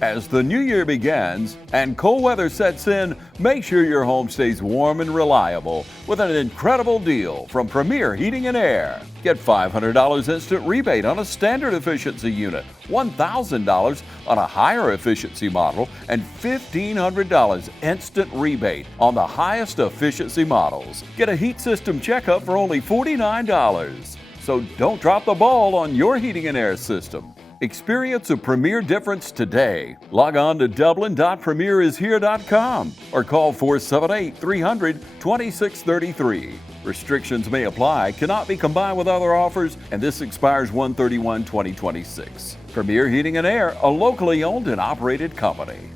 As the new year begins and cold weather sets in, make sure your home stays warm and reliable with an incredible deal from Premier Heating and Air. Get $500 instant rebate on a standard efficiency unit, $1,000 on a higher efficiency model, and $1,500 instant rebate on the highest efficiency models. Get a heat system checkup for only $49. So don't drop the ball on your heating and air system. Experience a Premier difference today. Log on to dublin.premierishere.com or call 478-300-2633. Restrictions may apply, cannot be combined with other offers, and this expires 1/31/2026. Premier Heating and Air, a locally owned and operated company.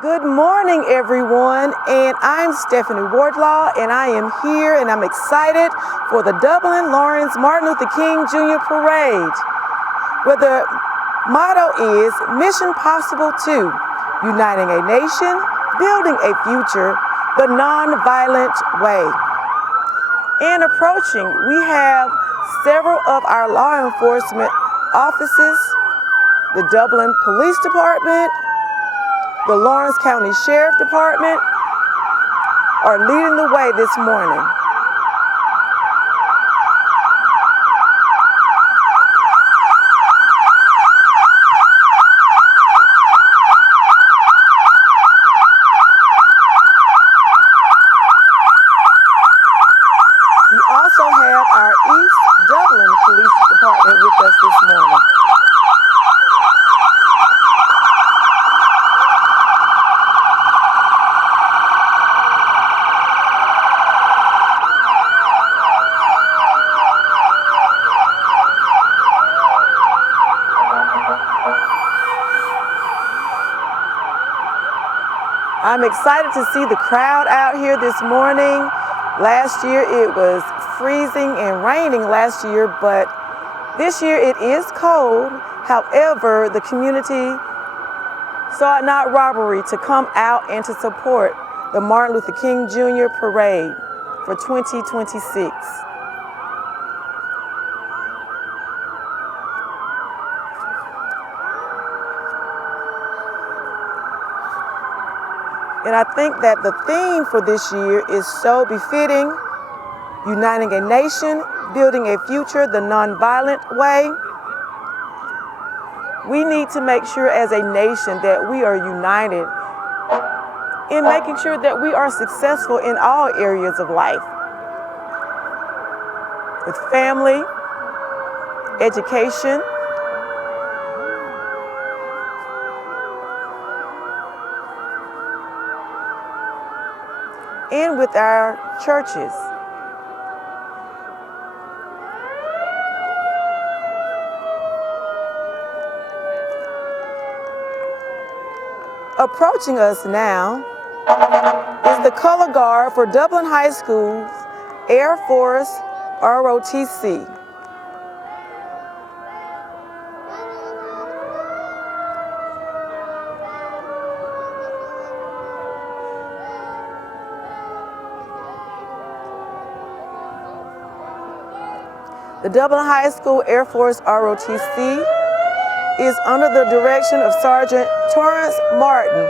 Good morning, everyone, and I'm Stephanie Wardlaw, and I am here and I'm excited for the Dublin Lawrence Martin Luther King Jr. Parade, where the motto is Mission Possible 2, uniting a nation, building a future, the non-violent way. And approaching, we have several of our law enforcement offices, the Dublin Police Department, the Lawrence County Sheriff Department are leading the way this morning. We also have our East Dublin Police Department with us this morning. I'm excited to see the crowd out here this morning. Last year it was freezing and raining last year, but this year it is cold. However, the community saw it not robbery to come out and to support the Martin Luther King Jr. Parade for 2026. And I think that the theme for this year is so befitting: uniting a nation, building a future the nonviolent way. We need to make sure as a nation that we are united in making sure that we are successful in all areas of life, with family, education, and with our churches. Approaching us now is the color guard for Dublin High School's Air Force ROTC. The Dublin High School Air Force ROTC is under the direction of Sergeant Torrance Martin.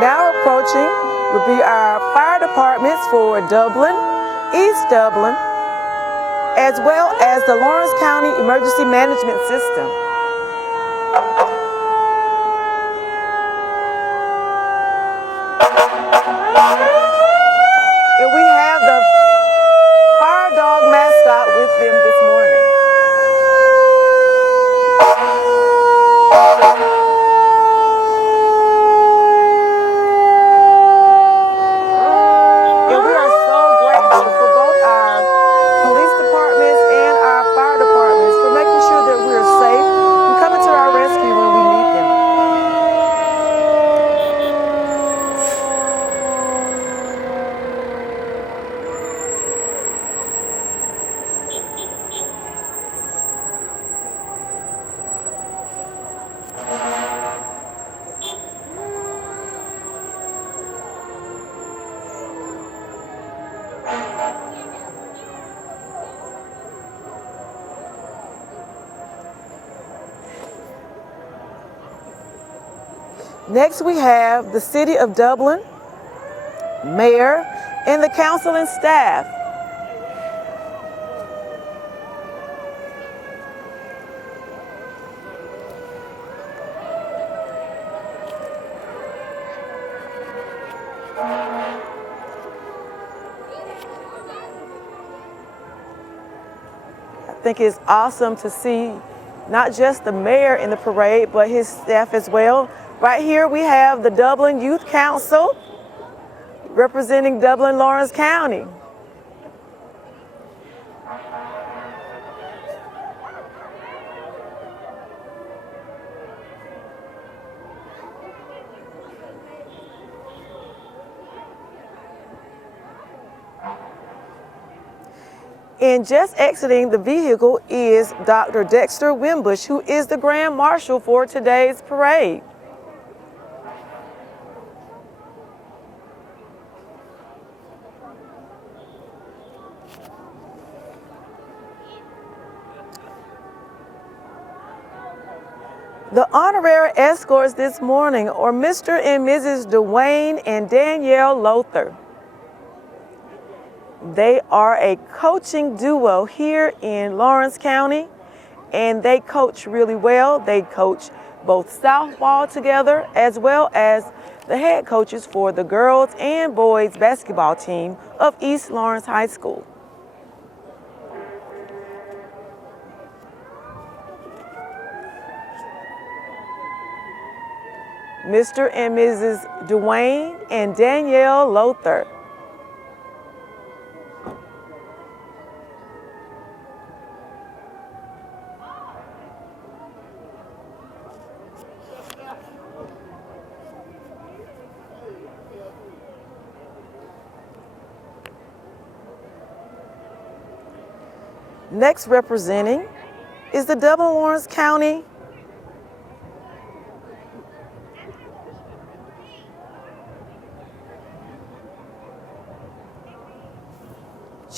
Now approaching will be our fire departments for Dublin, East Dublin, as well as the Lawrence County Emergency Management System. And we have the fire dog mascot with them this morning. Rescue Next, we have the City of Dublin, Mayor, and the Council and staff. I think it's awesome to see not just the mayor in the parade, but his staff as well. Right here we have the Dublin Youth Council representing Dublin Lawrence County. And just exiting the vehicle is Dr. Dexter Wimbush, who is the Grand Marshal for today's parade. The honorary escorts this morning are Mr. and Mrs. Dwayne and Danielle Lothar. They are a coaching duo here in Lawrence County, and they coach really well. They coach both softball together, as well as the head coaches for the girls and boys basketball team of East Lawrence High School. Mr. and Mrs. Dwayne and Danielle Lothar. Next representing is the Dublin Lawrence County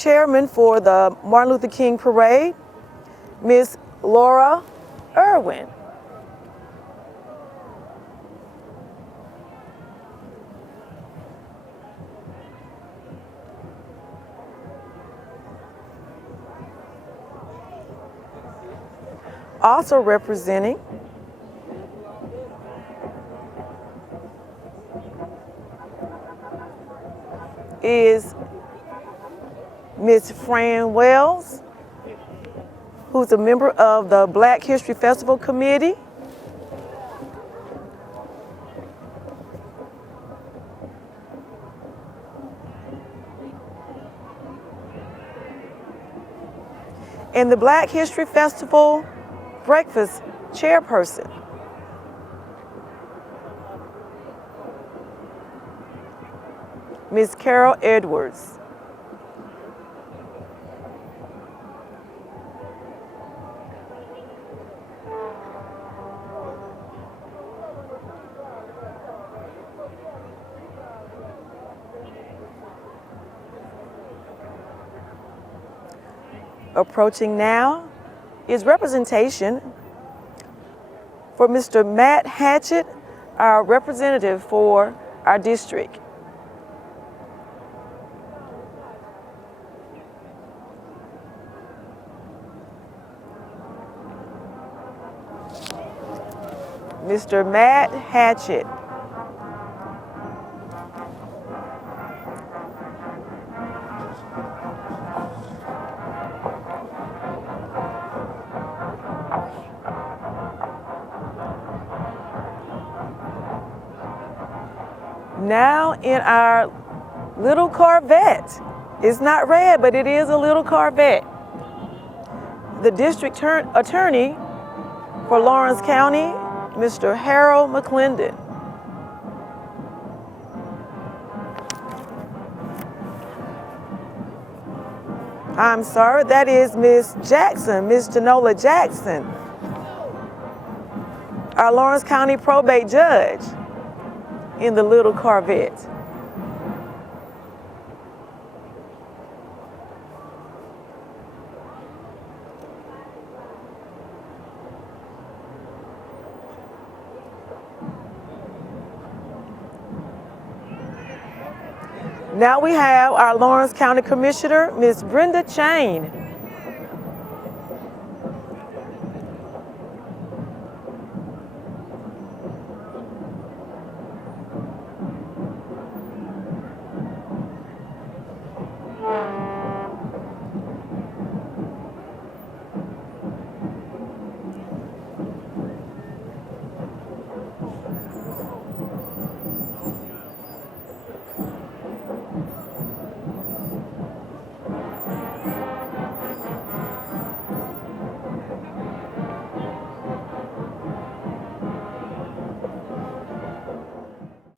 Chairman for the Martin Luther King Parade, Ms. Laura Irwin. Also representing is Ms. Fran Wells, who's a member of the Black History Festival Committee. And the Black History Festival Breakfast Chairperson. Ms. Carol Edwards. Approaching now is representation for Mr. Matt Hatchett, our representative for our district. Mr. Matt Hatchett. Now in our little Corvette. It's not red, but it is a little Corvette. The district attorney for Lawrence County, Mr. Harold McClendon. I'm sorry, that is Miss Jackson, Miss Janola Jackson, our Lawrence County probate judge in the little Corvette. Now we have our Lawrence County Commissioner, Ms. Brenda Chain.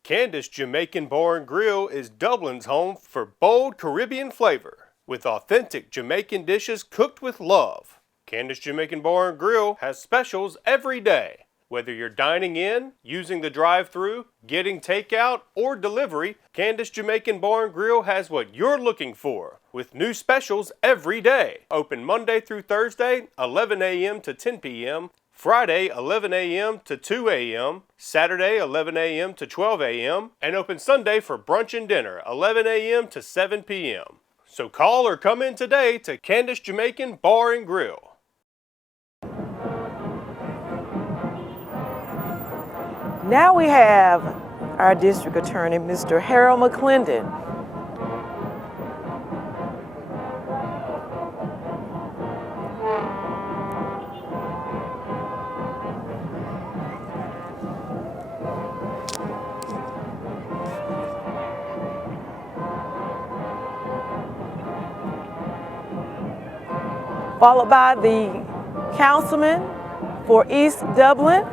Candace Jamaican Bar and Grill is Dublin's home for bold Caribbean flavor with authentic Jamaican dishes cooked with love. Candace Jamaican Bar and Grill has specials every day. Whether you're dining in, using the drive-thru, getting takeout, or delivery, Candace Jamaican Bar and Grill has what you're looking for with new specials every day. Open Monday through Thursday, 11 a.m. to 10 p.m., Friday 11 a.m. to 2 a.m., Saturday 11 a.m. to 12 a.m., and open Sunday for brunch and dinner 11 a.m. to 7 p.m. So call or come in today to Candace Jamaican Bar and Grill. Now we have our District Attorney, Mr. Harold McClendon. Followed by the Councilman for East Dublin,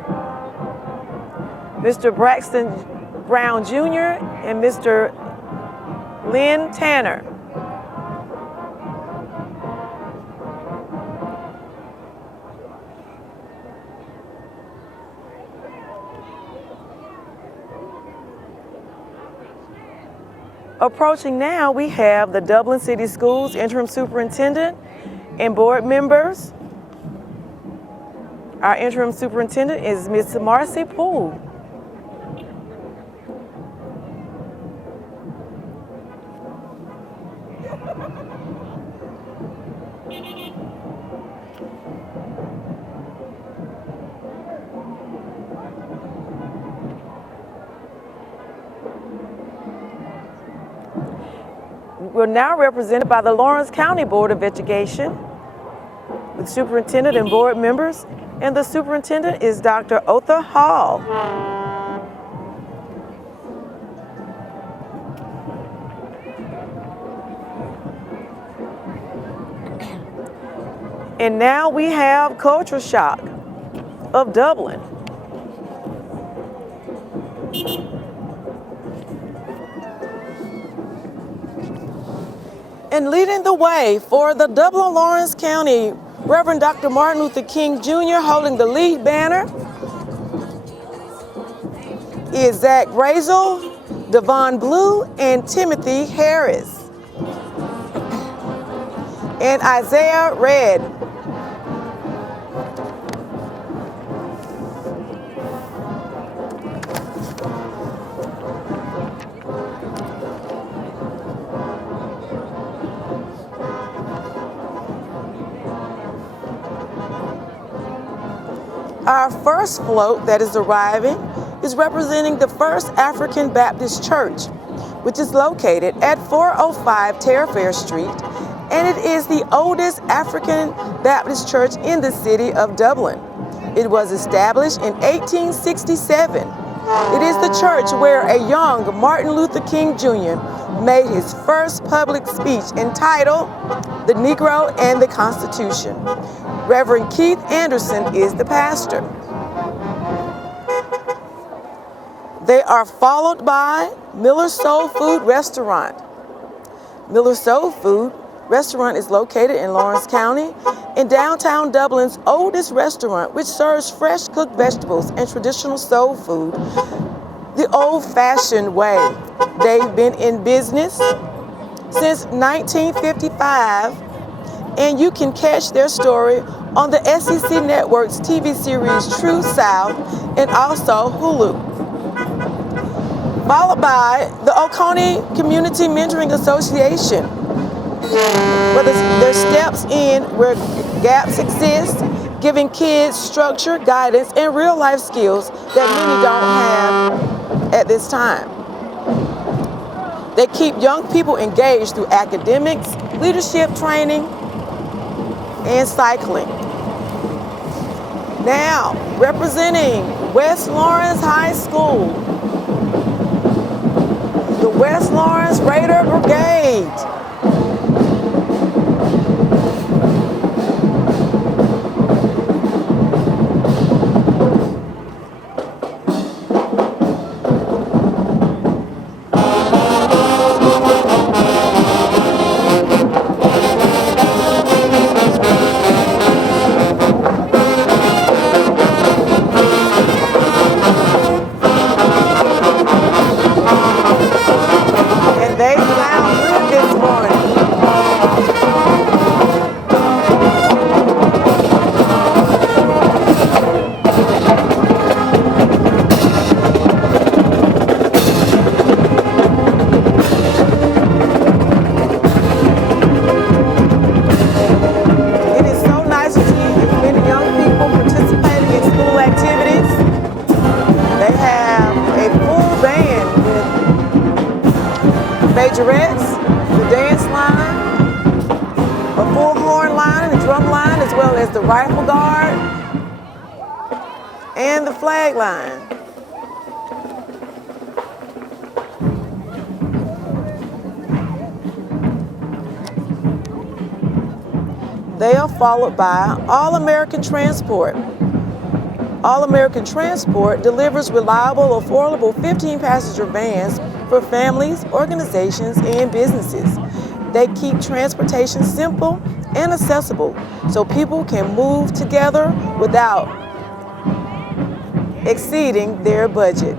Mr. Braxton Brown Jr. and Mr. Lynn Tanner. Approaching now, we have the Dublin City Schools Interim Superintendent and board members. Our interim superintendent is Ms. Marcy Poole. We're now represented by the Lawrence County Board of Education, with superintendent and board members, and the superintendent is Dr. Otha Hall. And now we have Culture Shock of Dublin. And leading the way for the Dublin Lawrence County, Reverend Dr. Martin Luther King Jr. holding the lead banner is Zach Brazel, Devon Blue, and Timothy Harris. And Isaiah Red. Our first float that is arriving is representing the First African Baptist Church, which is located at 405 Terrifair Street, and it is the oldest African Baptist church in the city of Dublin. It was established in 1867. It is the church where a young Martin Luther King Jr. made his first public speech entitled "The Negro and the Constitution." Reverend Keith Anderson is the pastor. They are followed by Miller Soul Food Restaurant. Miller Soul Food Restaurant is located in Lawrence County in downtown Dublin's oldest restaurant, which serves fresh cooked vegetables and traditional soul food the old-fashioned way. They've been in business since 1955, and you can catch their story on the SEC Network's TV series True South and also Hulu. followed by the Oconee Community Mentoring Association, where there's steps in where gaps exist, giving kids structure, guidance, and real life skills that many don't have at this time. They keep young people engaged through academics, leadership training, and cycling. Now, representing West Lawrence High School, the West Lawrence Raider Brigade. And they sound good this morning. It is so nice to see many young people participating in school activities. They have a full band with majorettes, the dance line, a full horn line and a drum line, as well as the rifle guard and the flag line. They are followed by All-American Transport. All-American Transport delivers reliable, affordable 15-passenger vans for families, organizations, and businesses. They keep transportation simple and accessible so people can move together without exceeding their budget.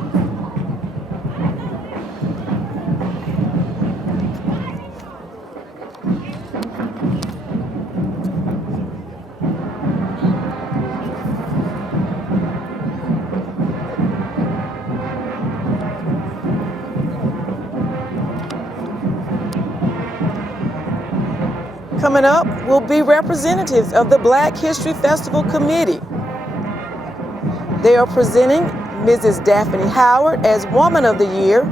Coming up will be representatives of the Black History Festival Committee. They are presenting Mrs. Daphne Howard as Woman of the Year,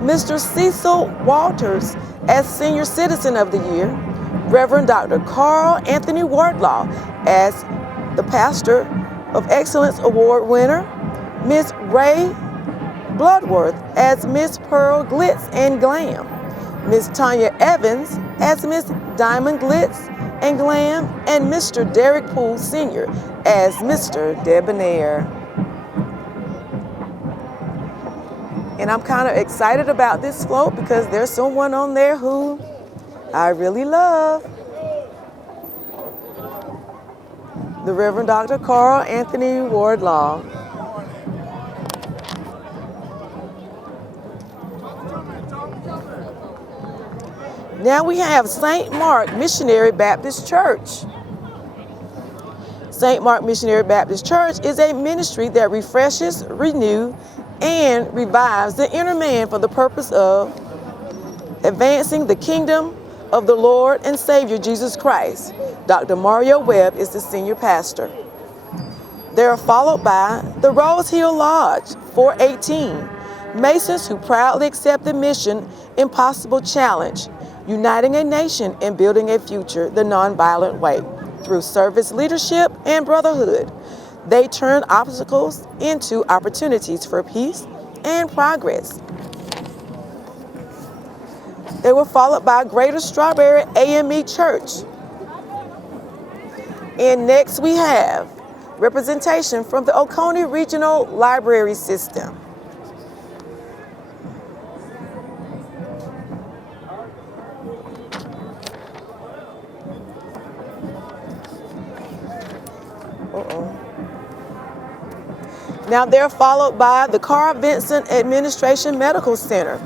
Mr. Cecil Walters as Senior Citizen of the Year, Reverend Dr. Carl Anthony Wardlaw as the Pastor of Excellence Award winner, Miss Ray Bloodworth as Miss Pearl Glitz and Glam, Miss Tanya Evans as Miss Diamond Glitz and Glam, and Mr. Derek Poole Sr. as Mr. Debonair. And I'm kind of excited about this float because there's someone on there who I really love. The Reverend Dr. Carl Anthony Wardlaw. Now we have St. Mark Missionary Baptist Church. St. Mark Missionary Baptist Church is a ministry that refreshes, renews, and revives the inner man for the purpose of advancing the kingdom of the Lord and Savior Jesus Christ. Dr. Mario Webb is the senior pastor. They are followed by the Rose Hill Lodge, 418, Masons who proudly accept the mission Impossible Challenge, uniting a nation and building a future the nonviolent way. Through service, leadership, and brotherhood, they turn obstacles into opportunities for peace and progress. They were followed by Greater Strawberry AME Church. And next we have representation from the Oconee Regional Library System. Now they're followed by the Carl Vinson Administration Medical Center.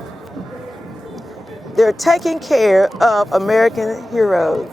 They're taking care of American heroes.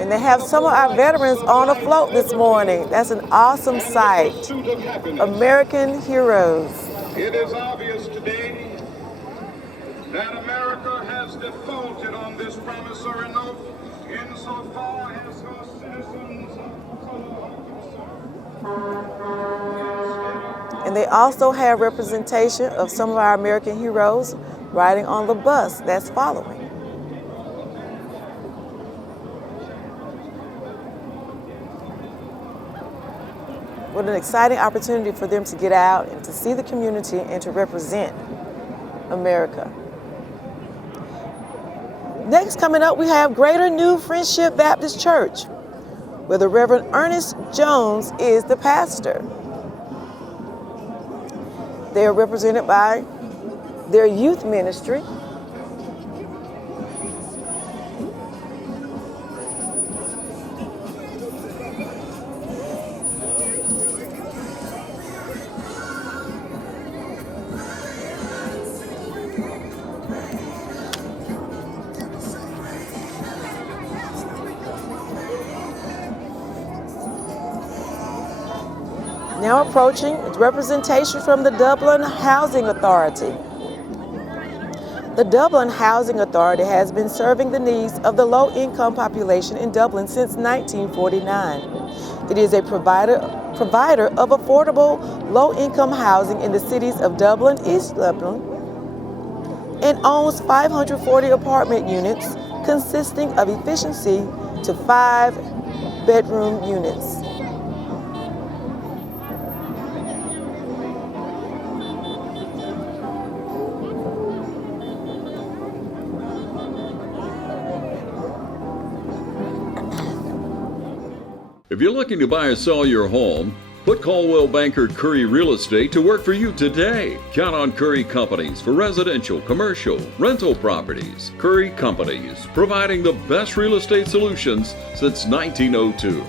And they have some of our veterans on a float this morning. That's an awesome sight. American heroes. It is obvious today that America has defaulted on this promissory note insofar as her citizens of color are concerned. And they also have representation of some of our American heroes riding on the bus that's following. What an exciting opportunity for them to get out and to see the community and to represent America. Next, coming up, we have Greater New Friendship Baptist Church, where the Reverend Ernest Jones is the pastor. They are represented by their youth ministry. Now approaching is representation from the Dublin Housing Authority. The Dublin Housing Authority has been serving the needs of the low-income population in Dublin since 1949. It is a provider of affordable low-income housing in the cities of Dublin, East Dublin, and owns 540 apartment units consisting of efficiency to 5-bedroom units. If you're looking to buy or sell your home, put Caldwell Banker Curry Real Estate to work for you today. Count on Curry Companies for residential, commercial, rental properties. Curry Companies, providing the best real estate solutions since 1902.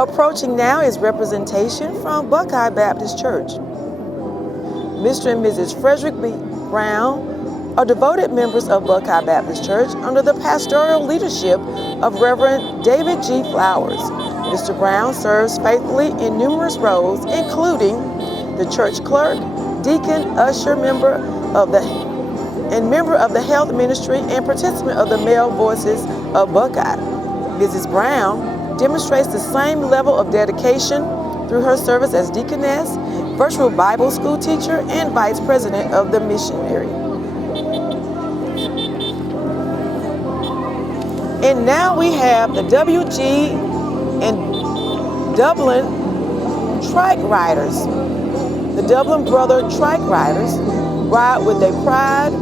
Approaching now is representation from Buckeye Baptist Church. Mr. and Mrs. Frederick B. Brown are devoted members of Buckeye Baptist Church under the pastoral leadership of Reverend David G. Flowers. Mr. Brown serves faithfully in numerous roles, including the church clerk, deacon, usher, member of the health ministry, and participant of the Male Voices of Buckeye. Mrs. Brown demonstrates the same level of dedication through her service as deaconess, virtual Bible school teacher, and vice president of the missionary. And now we have the WG and Dublin Trike Riders. The Dublin Brother Trike Riders ride with their pride.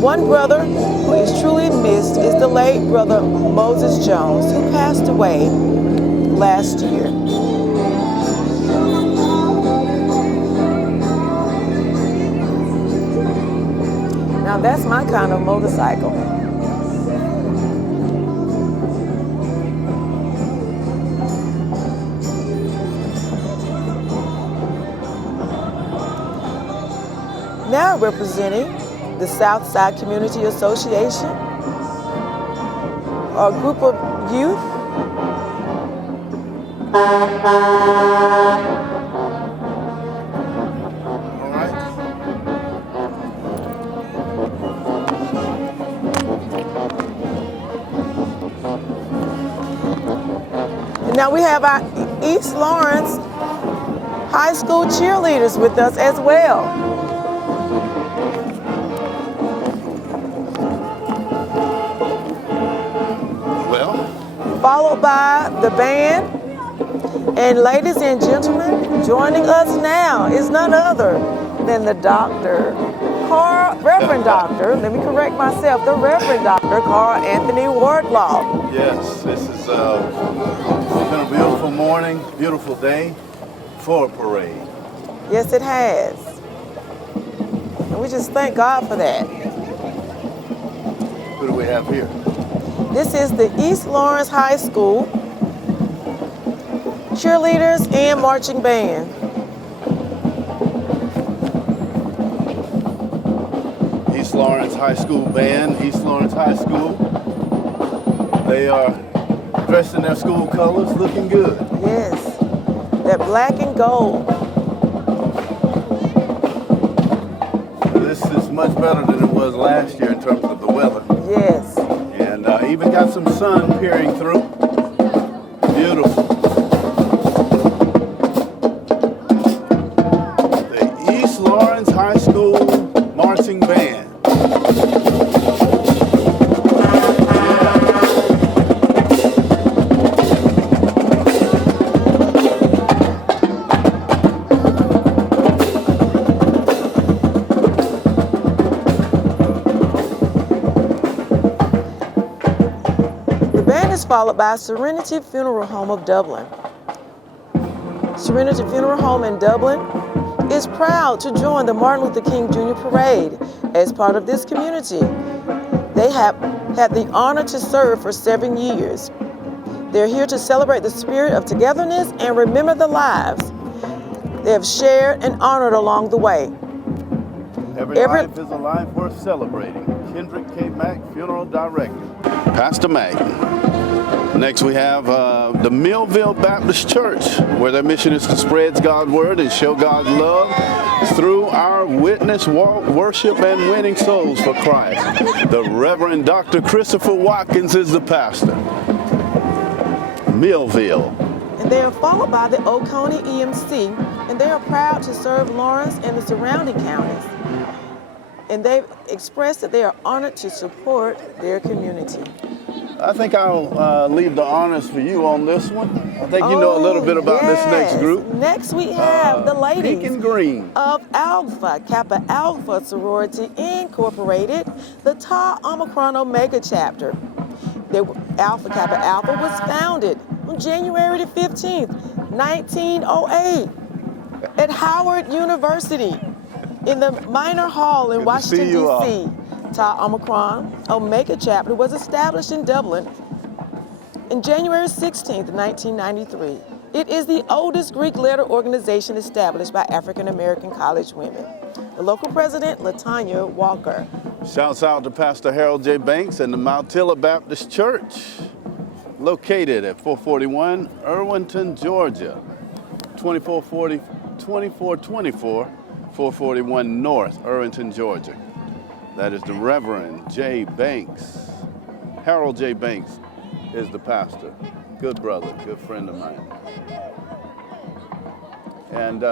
One brother who is truly missed is the late brother Moses Jones, who passed away last year. Now that's my kind of motorcycle. Now representing the Southside Community Association, a group of youth. All right. And now we have our East Lawrence High School cheerleaders with us as well. Followed by the band. And ladies and gentlemen, joining us now is none other than the Reverend Doctor, let me correct myself, the Reverend Dr. Carl Anthony Wardlaw. Yes, this has been a beautiful morning, beautiful day for a parade. Yes, it has. And we just thank God for that. Who do we have here? This is the East Lawrence High School cheerleaders and marching band. East Lawrence High School band, East Lawrence High School. They are dressed in their school colors, looking good. Yes, that black and gold. This is much better than it was last year in terms of the weather. Yes. And even got some sun peering through. Beautiful. The East Lawrence High School Marching Band. Followed by Serenity Funeral Home of Dublin. Serenity Funeral Home in Dublin is proud to join the Martin Luther King Jr. Parade as part of this community. They have had the honor to serve for 7 years. They're here to celebrate the spirit of togetherness and remember the lives they have shared and honored along the way. Every life is a life worth celebrating. Kendrick K. Mack, Funeral Director. Pastor Mack. Next we have the Millville Baptist Church, where their mission is to spread God's word and show God's love through our witness, walk, worship, and winning souls for Christ. The Reverend Dr. Christopher Watkins is the pastor. Millville. And they are followed by the Oconee EMC, and they are proud to serve Lawrence and the surrounding counties. And they've expressed that they are honored to support their community. I think I'll leave the honors for you on this one. I think you know a little bit about this next group. Next we have the ladies Pink and Green of Alpha Kappa Alpha Sorority Incorporated, the Tau Omicron Omega chapter. Alpha Kappa Alpha was founded on January the 15th, 1908 at Howard University in the Minor Hall in Washington, D.C. Tau Omicron Omega chapter was established in Dublin in January 16, 1993. It is the oldest Greek letter organization established by African American college women. The local president, LaTanya Walker. Shouts out to Pastor Harold J. Banks and the Moutilla Baptist Church, located at 441 Irwinton, Georgia, 2424 441 North Irwinton, Georgia. That is the Reverend J. Banks. Harold J. Banks is the pastor. Good brother, good friend of mine. And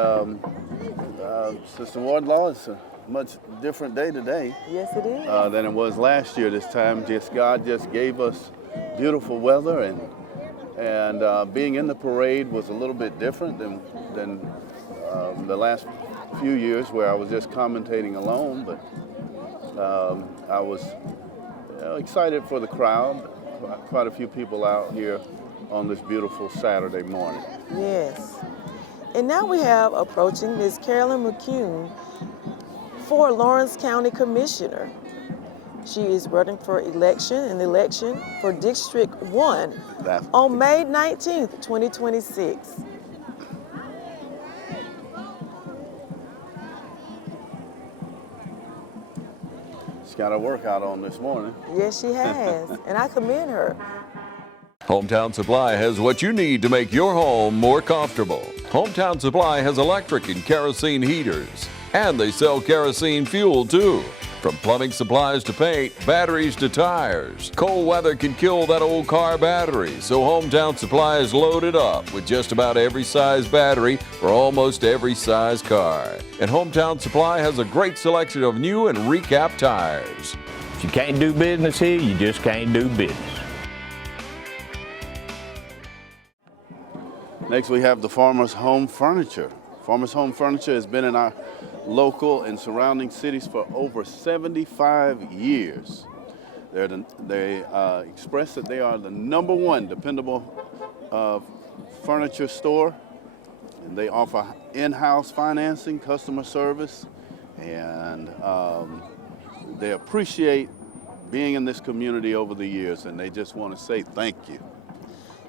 Sister Wardlaw, it's a much different day today. Yes, it is. Than it was last year this time. God just gave us beautiful weather, and being in the parade was a little bit different than the last few years where I was just commentating alone, but I was excited for the crowd. Quite a few people out here on this beautiful Saturday morning. Yes. And now we have approaching Ms. Carolyn McCune for Lawrence County Commissioner. She is running for election for District 1 on May 19th, 2026. She's got her workout on this morning. Yes, she has, and I commend her. Hometown Supply has what you need to make your home more comfortable. Hometown Supply has electric and kerosene heaters, and they sell kerosene fuel too. From plumbing supplies to paint, batteries to tires, cold weather can kill that old car battery, so Hometown Supply is loaded up with just about every size battery for almost every size car. And Hometown Supply has a great selection of new and recap tires. If you can't do business here, you just can't do business. Next we have the Farmer's Home Furniture. Farmer's Home Furniture has been in our local and surrounding cities for over 75 years. They express that they are the #1 dependable furniture store, and they offer in-house financing, customer service, and they appreciate being in this community over the years, and they just want to say thank you.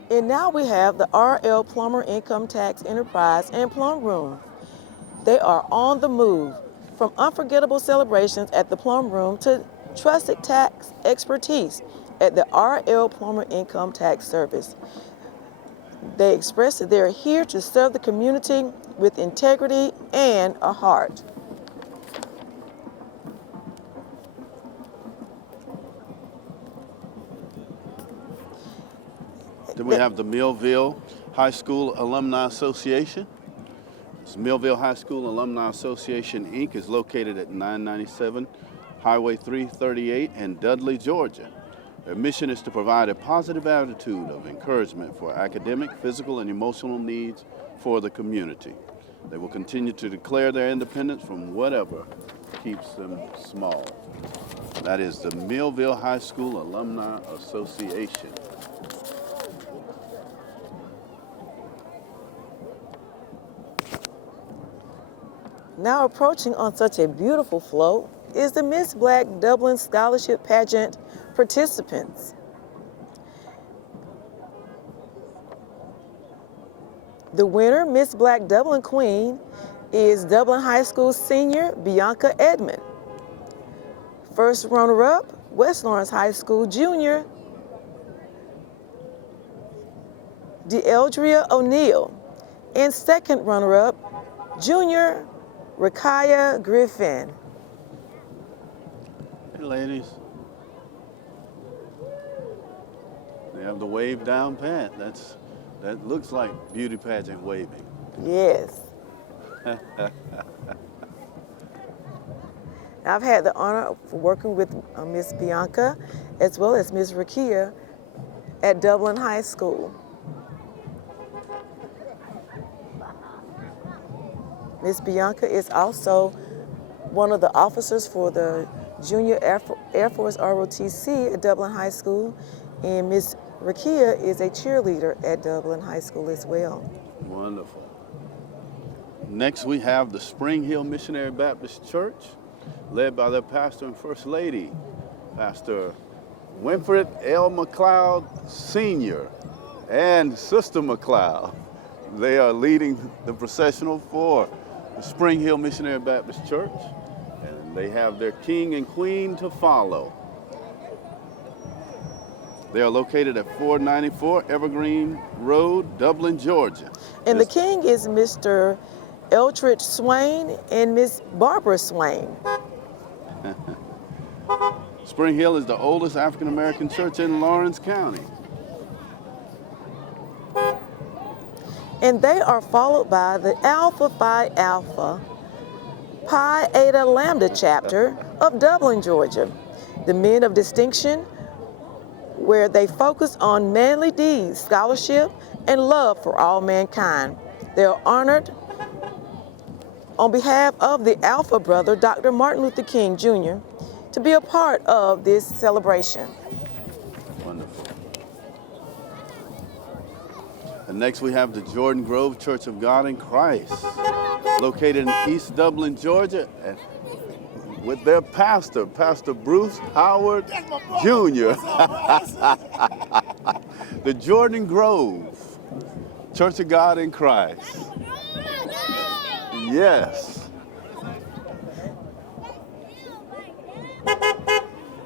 And now we have the RL Plumber Income Tax Enterprise and Plum Room. They are on the move From unforgettable celebrations at the Plum Room to trusted tax expertise at the R.L. Plummer Income Tax Service, they express that they're here to serve the community with integrity and a heart. Then we have the Millville High School Alumni Association. This Millville High School Alumni Association, Inc. is located at 997 Highway 338 in Dudley, Georgia. Their mission is to provide a positive attitude of encouragement for academic, physical, and emotional needs for the community. They will continue to declare their independence from whatever keeps them small. That is the Millville High School Alumni Association. Now approaching on such a beautiful float is the Miss Black Dublin Scholarship Pageant participants. The winner, Miss Black Dublin Queen, is Dublin High School senior Bianca Edmond. First runner-up, West Lawrence High School junior Deeldria O'Neill. And second runner-up, junior Rakaya Griffin. Hey, ladies. They have the wave down pat. That looks like beauty pageant waving. Yes. I've had the honor of working with Miss Bianca as well as Miss Rakia at Dublin High School. Miss Bianca is also one of the officers for the Junior Air Force ROTC at Dublin High School, and Miss Rakia is a cheerleader at Dublin High School as well. Wonderful. Next, we have the Spring Hill Missionary Baptist Church, led by their pastor and first lady, Pastor Winfred L. McLeod Sr. and Sister McLeod. They are leading the processional for the Spring Hill Missionary Baptist Church, and they have their king and queen to follow. They are located at 494 Evergreen Road, Dublin, Georgia. And the king is Mr. Eldridge Swain and Miss Barbara Swain. Spring Hill is the oldest African-American church in Lawrence County. And they are followed by the Alpha Phi Alpha Pi Eta Lambda chapter of Dublin, Georgia. The Men of Distinction, where they focus on manly deeds, scholarship, and love for all mankind. They are honored on behalf of the Alpha brother, Dr. Martin Luther King Jr., to be a part of this celebration. Wonderful. And next we have the Jordan Grove Church of God in Christ, located in East Dublin, Georgia, and with their pastor, Pastor Bruce Howard Jr. The Jordan Grove Church of God in Christ. Yes.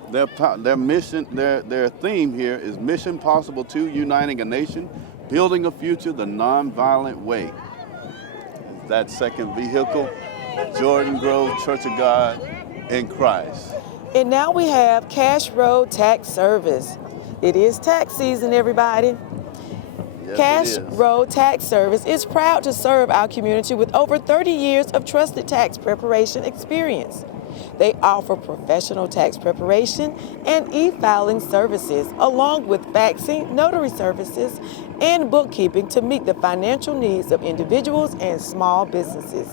Their mission, their theme here is Mission Possible 2, uniting a nation, building a future the nonviolent way. That second vehicle, Jordan Grove Church of God in Christ. And now we have Cash Road Tax Service. It is tax season, everybody. Yes, Cash it is. Road Tax Service is proud to serve our community with over 30 years of trusted tax preparation experience. They offer professional tax preparation and e-filing services, along with faxing, notary services, and bookkeeping to meet the financial needs of individuals and small businesses.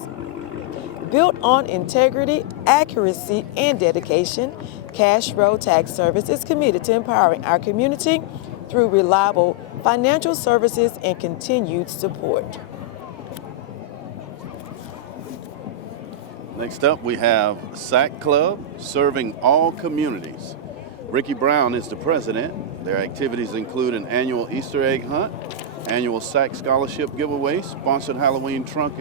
Built on integrity, accuracy, and dedication, Cash Road Tax Service is committed to empowering our community through reliable financial services and continued support. Next up, we have SAC Club, serving all communities. Ricky Brown is the president. Their activities include an annual Easter egg hunt, annual SAC scholarship giveaway, sponsored Halloween trunk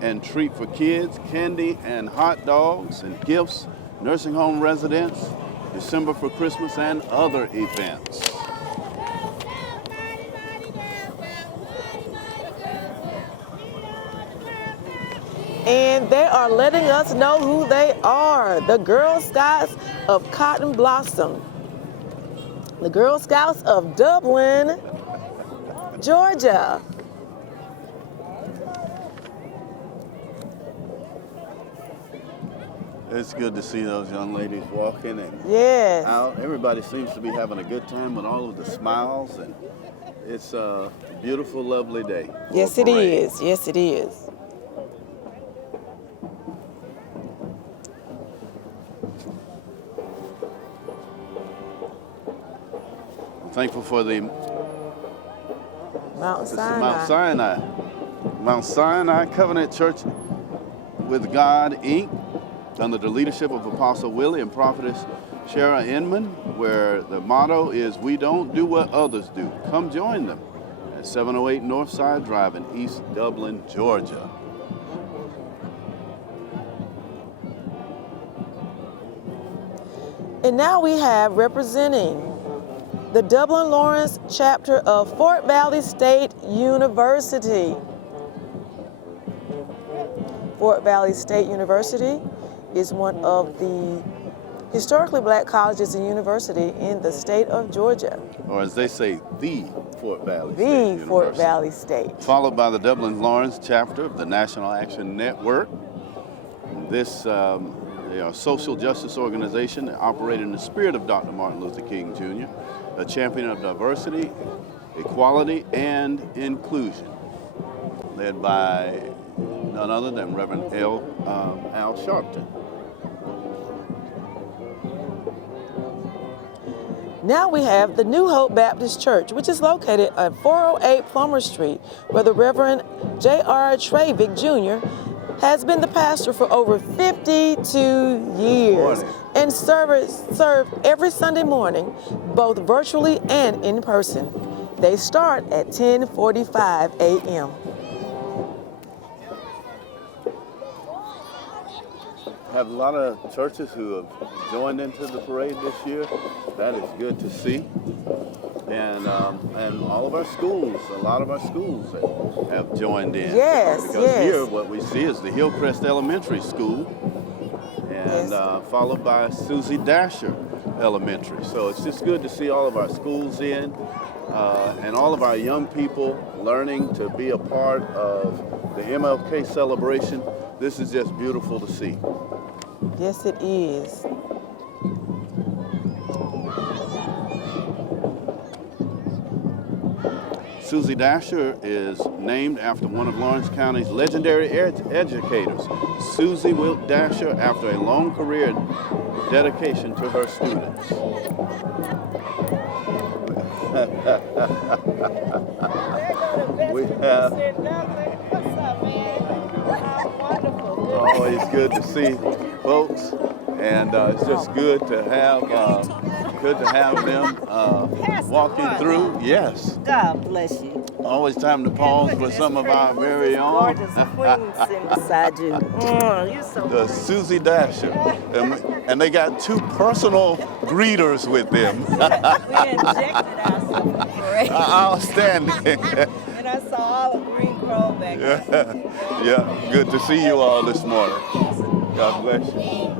and treat for kids, candy and hot dogs and gifts, nursing home residents, December for Christmas, and other events. And they are letting us know who they are. The Girl Scouts of Cotton Blossom. The Girl Scouts of Dublin, Georgia. It's good to see those young ladies walking and Yes. out. Everybody seems to be having a good time with all of the smiles, and it's a beautiful, lovely day. for Yes, a it parade. is. Yes, it is. I'm thankful for the Mount This is Sinai. Mount Sinai Covenant Church with God, Inc., under the leadership of Apostle Willie and Prophetess Shara Inman, where the motto is, "We don't do what others do." Come join them at 708 Northside Drive in East Dublin, Georgia. And now we have representing the Dublin Lawrence chapter of Fort Valley State University. Fort Valley State University is one of the historically black colleges and university in the state of Georgia. Or as they say, the Fort Valley State The Fort University. Valley State. Followed by the Dublin Lawrence chapter of the National Action Network. This they are a social justice organization that operate in the spirit of Dr. Martin Luther King Jr., a champion of diversity, equality, and inclusion, led by none other than Reverend Al Sharpton. Now we have the New Hope Baptist Church, which is located at 408 Plummer Street, where the Reverend J.R. Travick Jr. has been the pastor for over 52 years and served every Sunday morning, both virtually and in person. They start at 10:45 a.m. Have a lot of churches who have joined into the parade this year. That is good to see. And all of our schools, a lot of our schools have joined in. Yes, because yes. here what we see is the Hillcrest Elementary School, and followed by Susie Dasher Elementary. So it's just good to see all of our schools in, and all of our young people learning to be a part of the MLK celebration. This is just beautiful to see. Yes, it is. Susie Dasher is named after one of Lawrence County's legendary educators, Susie Wilk Dasher, after a long career and dedication to her students. We have always good to see folks, and it's just good to have them walking through. Yes. God bless you. Always time to pause for some of our very own. Gorgeous queen sitting beside you. You're so The Susie Dasher. And they got two personal greeters with them. We injected ourselves for it. Outstanding. And I saw all the green crow back there. Yeah, good to see you all this morning. God bless you.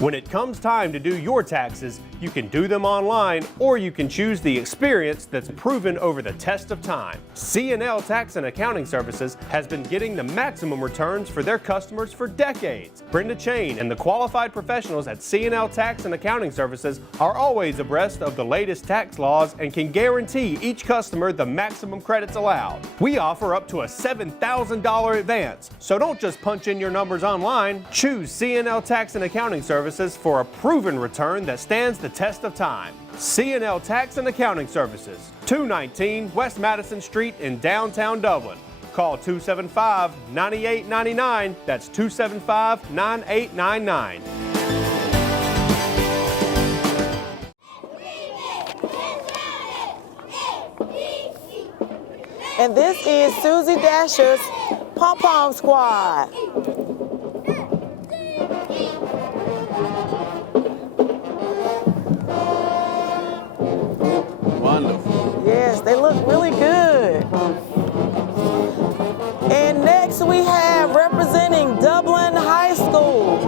When it comes time to do your taxes, you can do them online, or you can choose the experience that's proven over the test of time. C&L Tax and Accounting Services has been getting the maximum returns for their customers for decades. Brenda Chain and the qualified professionals at C&L Tax and Accounting Services are always abreast of the latest tax laws and can guarantee each customer the maximum credits allowed. We offer up to a $7,000 advance, so don't just punch in your numbers online. Choose C&L Tax and Accounting Services for a proven return that stands the test of time. C&L Tax and Accounting Services, 219 West Madison Street in downtown Dublin. Call 275-9899. That's 275-9899. And this is Susie Dasher's Pom Pom Squad. Wonderful. Yes, they look really good. And next we have representing Dublin High School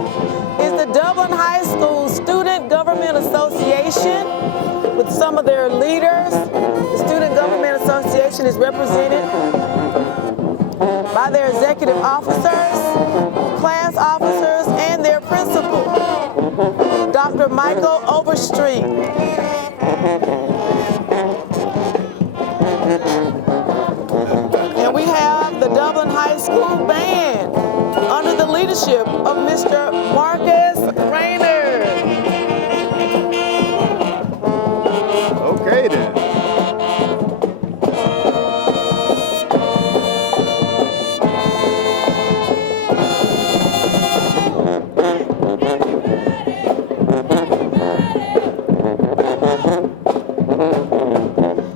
is the Dublin High School Student Government Association with some of their leaders. The Student Government Association is represented by their executive officers, class officers, and their principal, Dr. Michael Overstreet. And we have the Dublin High School Band under the leadership of Mr. Marcus Rayner. Okay then.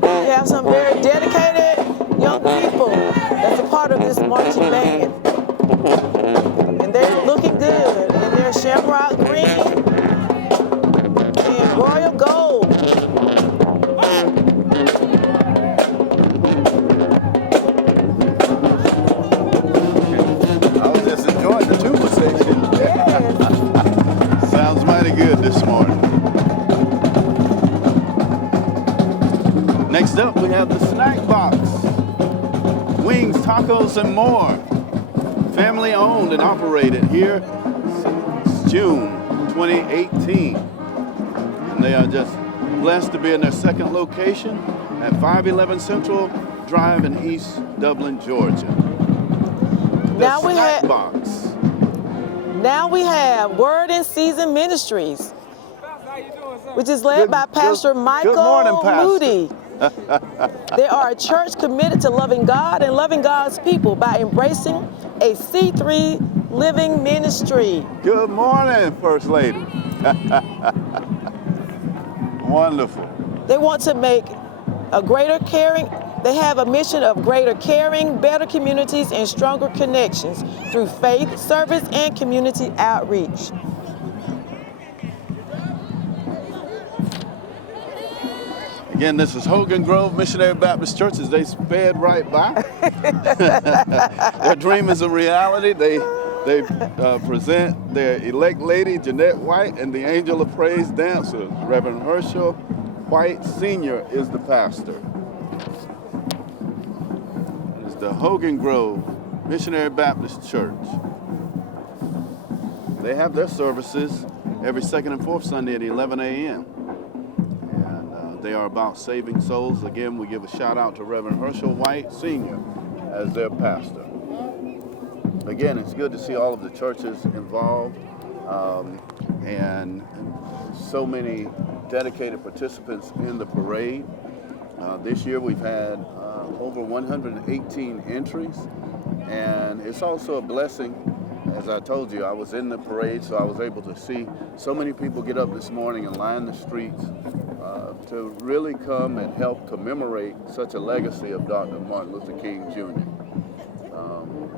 We have some very dedicated young people that's a part of this marching band. And they're looking good in their shamrock green and royal gold. I was just enjoying the tuba section. Sounds mighty good this morning. Next up, we have the snack box. Wings, tacos, and more. Family owned and operated here since June 2018. And they are just blessed to be in their second location at 511 Central Drive in East Dublin, Georgia. Now we Snack have box. Now we have Word in Season Ministries, which is led by Pastor Michael morning, Pastor. Moody. They are a church committed to loving God and loving God's people by embracing a C3 living ministry. Good morning, First Lady. Wonderful. They want to make a greater caring, they have a mission of greater caring, better communities, and stronger connections through faith, service, and community outreach. Again, this is Hogan Grove Missionary Baptist Church as they sped right by. Their dream is a reality. They present their elect lady, Jeanette White, and the Angel of Praise dancers. Reverend Herschel White Sr. is the pastor. It's the Hogan Grove Missionary Baptist Church. They have their services every second and fourth Sunday at 11 a.m. They are about saving souls. Again, we give a shout out to Reverend Herschel White Sr. as their pastor. Again, it's good to see all of the churches involved and so many dedicated participants in the parade. This year we've had over 118 entries, and it's also a blessing. As I told you, I was in the parade, so I was able to see so many people get up this morning and line the streets to really come and help commemorate such a legacy of Dr. Martin Luther King Jr.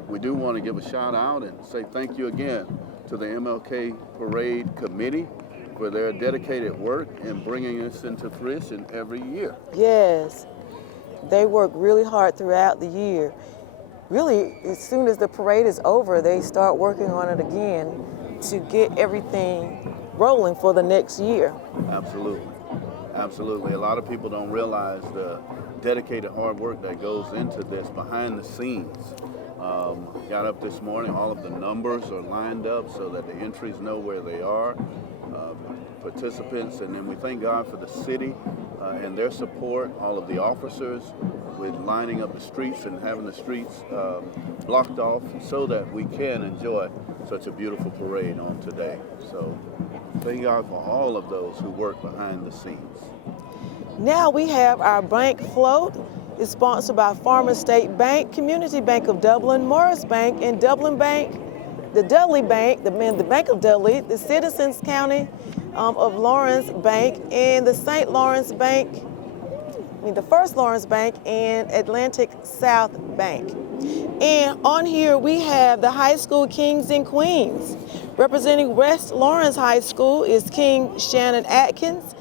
We do want to give a shout out and say thank you again to the MLK Parade Committee for their dedicated work in bringing this into fruition every year. Yes, they work really hard throughout the year. Really, as soon as the parade is over, they start working on it again to get everything rolling for the next year. Absolutely. Absolutely. A lot of people don't realize the dedicated hard work that goes into this behind the scenes. Got up this morning, all of the numbers are lined up so that the entries know where they are, participants, and then we thank God for the city and their support, all of the officers with lining up the streets and having the streets blocked off so that we can enjoy such a beautiful parade on today. So thank God for all of those who work behind the scenes. Now we have our bank float. It's sponsored by Farmers State Bank, Community Bank of Dublin, Morris Bank, and Dublin Bank, the Dudley Bank, the Bank of Dudley, the Citizens County of Lawrence Bank, and the St. Lawrence Bank the First Lawrence Bank and Atlantic South Bank. And on here we have the high school kings and queens. Representing West Lawrence High School is King Shannon Atkins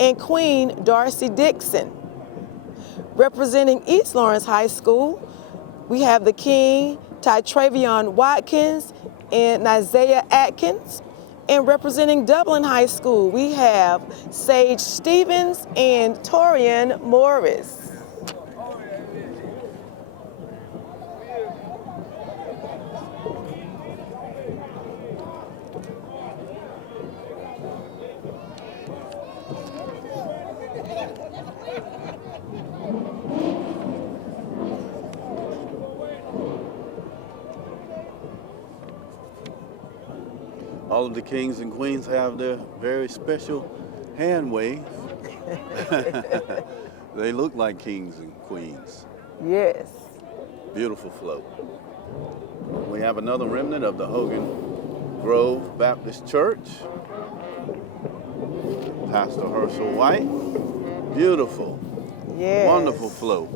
and Queen Darcy Dixon. Representing East Lawrence High School, we have the King Tytravion Watkins and Isaiah Atkins. And representing Dublin High School, we have Sage Stevens and Torian Morris. All of the kings and queens have their very special hand wave. They look like kings and queens. Yes. Beautiful float. We have another remnant of the Hogan Grove Baptist Church. Pastor Herschel White. Beautiful. Yes. Wonderful float.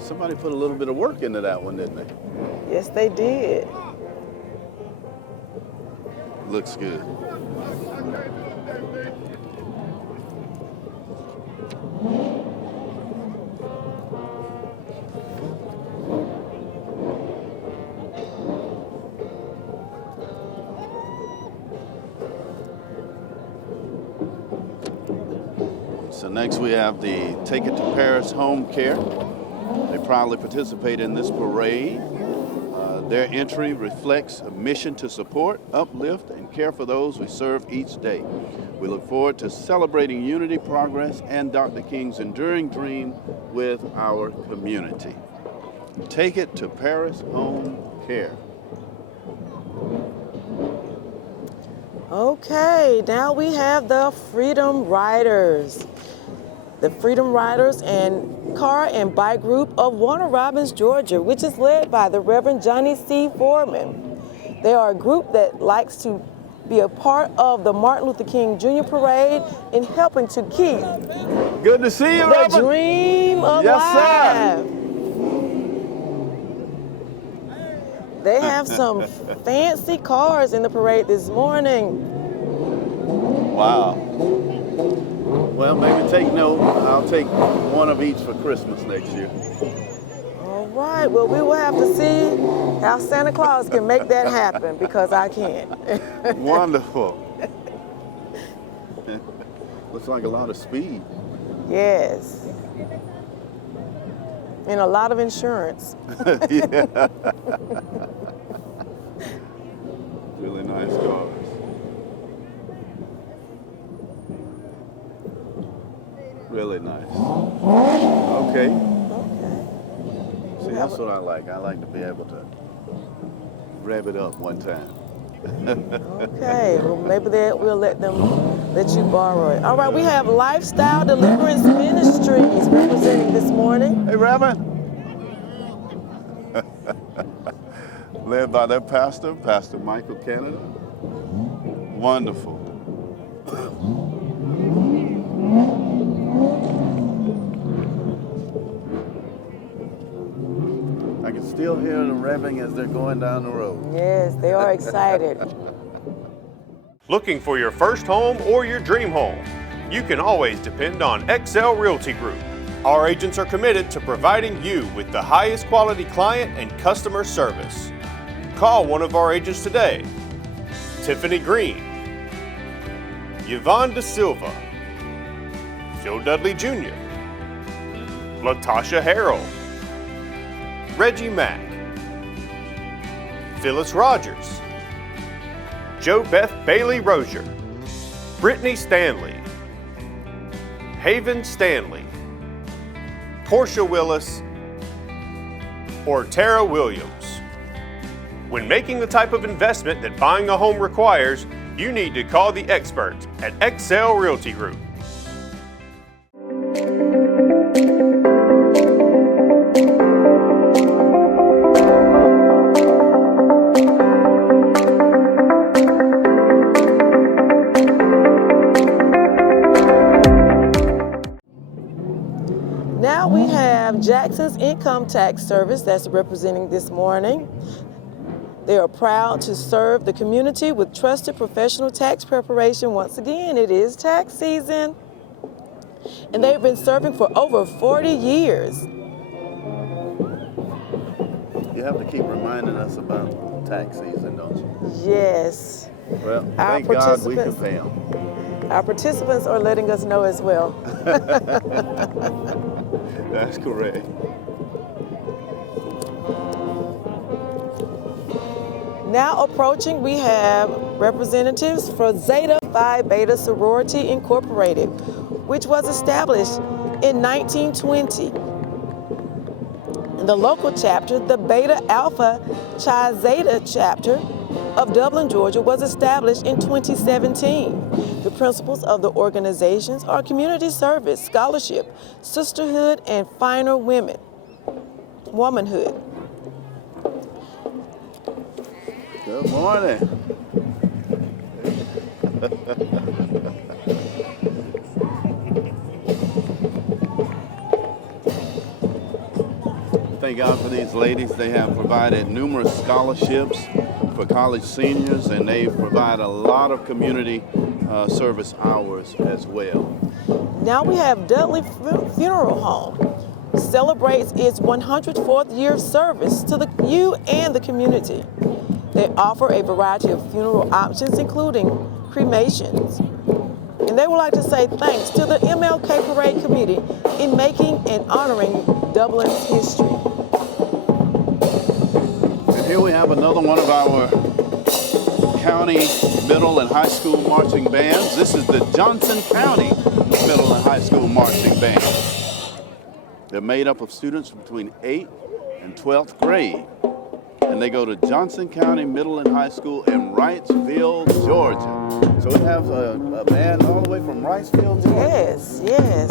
Somebody put a little bit of work into that one, didn't they? Yes, they did. Looks good. So next we have the Take It to Paris Home Care. They proudly participate in this parade. Their entry reflects a mission to support, uplift, and care for those we serve each day. We look forward to celebrating unity, progress, and Dr. King's enduring dream with our community. Take It to Paris Home Care. Okay, now we have the Freedom Riders. The Freedom Riders and Car and Bike Group of Warner Robins, Georgia, which is led by the Reverend Johnny C. Foreman. They are a group that likes to be a part of the Martin Luther King Jr. Parade in helping to keep Good to see you, the Reverend. dream alive. Yes, sir. They have some fancy cars in the parade this morning. Wow. Well, maybe take note. I'll take one of each for Christmas next year. All right, well, we will have to see how Santa Claus can make that happen because I can't. Wonderful. Looks like a lot of speed. Yes. And a lot of insurance. Yeah. Really nice cars. Really nice. Okay. Okay. See, that's what I like. I like to be able to rev it up one time. Okay, well, maybe we'll let you borrow it. All right, we have Lifestyle Deliverance Ministries representing this morning. Hey, Reverend. Led by their pastor, Pastor Michael Canada. Wonderful. I can still hear them revving as they're going down the road. Yes, they are excited. Looking for your first home or your dream home? You can always depend on XL Realty Group. Our agents are committed to providing you with the highest quality client and customer service. Call one of our agents today. Tiffany Green, Yvonne De Silva, Phil Dudley Jr., Latasha Harrell, Reggie Mack, Phyllis Rogers, Jo Beth Bailey Rozier, Brittany Stanley, Haven Stanley, Portia Willis, or Tara Williams. When making the type of investment that buying a home requires, you need to call the experts at XL Realty Group. Now we have Jackson's Income Tax Service that's representing this morning. They are proud to serve the community with trusted professional tax preparation. Once again, it is tax season. And they've been serving for over 40 years. You have to keep reminding us about tax season, don't you? Yes. Well, Our thank God we can participants- pay them. Our participants are letting us know as well. That's correct. Now approaching, we have representatives for Zeta Phi Beta Sorority Incorporated, which was established in 1920. And the local chapter, the Beta Alpha Chi Zeta chapter of Dublin, Georgia, was established in 2017. The principles of the organizations are community service, scholarship, sisterhood, and finer womanhood. Good morning. Thank God for these ladies. They have provided numerous scholarships for college seniors, and they provide a lot of community service hours as well. Now we have Dudley Funeral Home. Celebrates its 104th year of service to you and the community. They offer a variety of funeral options, including cremations. And they would like to say thanks to the MLK Parade Committee in making and honoring Dublin's history. And here we have another one of our county middle and high school marching bands. This is the Johnson County Middle and High School Marching Band. They're made up of students between 8th and 12th grade. And they go to Johnson County Middle and High School in Wrightsville, Georgia. So we have a band all the way from Wrightsville, Georgia. Yes, yes.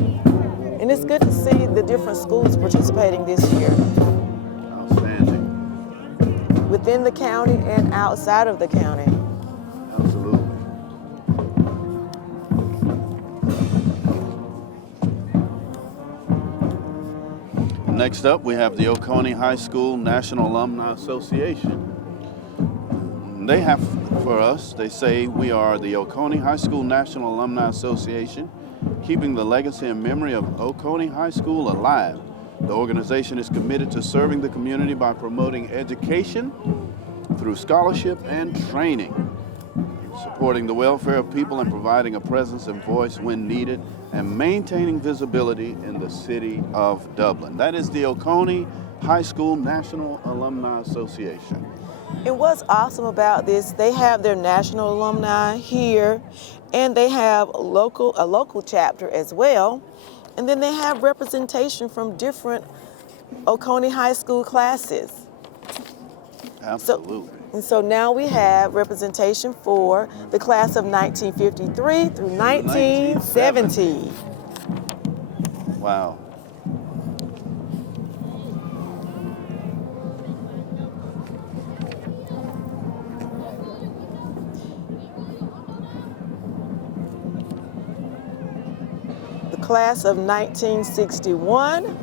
And it's good to see the different schools participating this year. Outstanding. Within the county and outside of the county. Absolutely. Next up, we have the Oconee High School National Alumni Association. They have for us, they say, we are the Oconee High School National Alumni Association, keeping the legacy and memory of Oconee High School alive. The organization is committed to serving the community by promoting education through scholarship and training, supporting the welfare of people and providing a presence and voice when needed, and maintaining visibility in the city of Dublin. That is the Oconee High School National Alumni Association. And what's awesome about this, they have their national alumni here, and they have a local chapter as well. And then they have representation from different Oconee High School classes. Absolutely. So now we have representation for the class of 1953 through 1970. Wow. The class of 1961.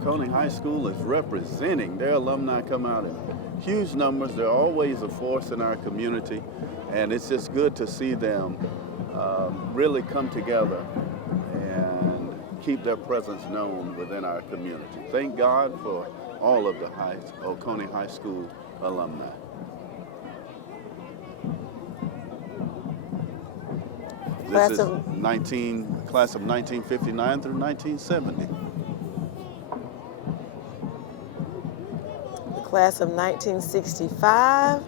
Oconee High School is representing. Their alumni come out in huge numbers. They're always a force in our community, and it's just good to see them really come together and keep their presence known within our community. Thank God for all of the Oconee High School alumni. This is class of 1959 through 1970. Class of 1965.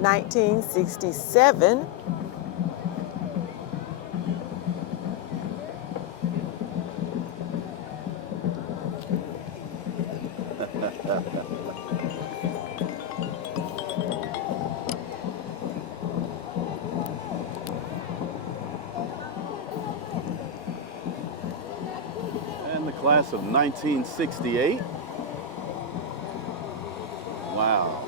(1967). class of 1968. Wow.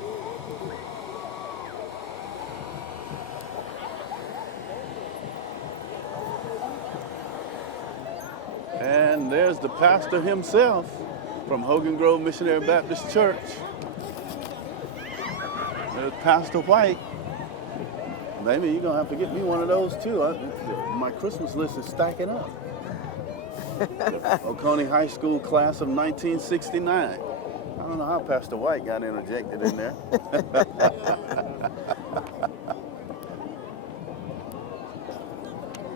And there's the pastor himself from Hogan Grove Missionary Baptist Church. There's Pastor White. Baby, you're going to have to get me one of those too. My Christmas list is stacking up. Oconee High School class of 1969. I don't know how Pastor White got interjected in there.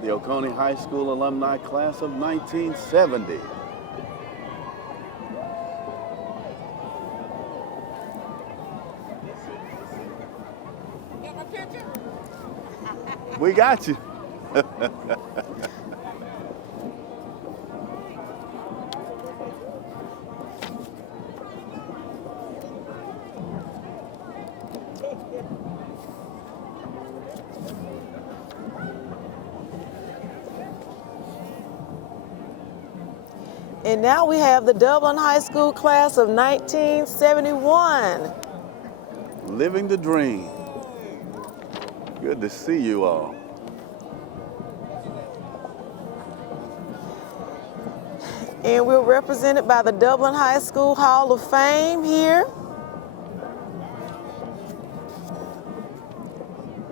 The Oconee High School alumni class of 1970. We got you. And now we have the Dublin High School class of 1971. Living the dream. Good to see you all. And we're represented by the Dublin High School Hall of Fame here.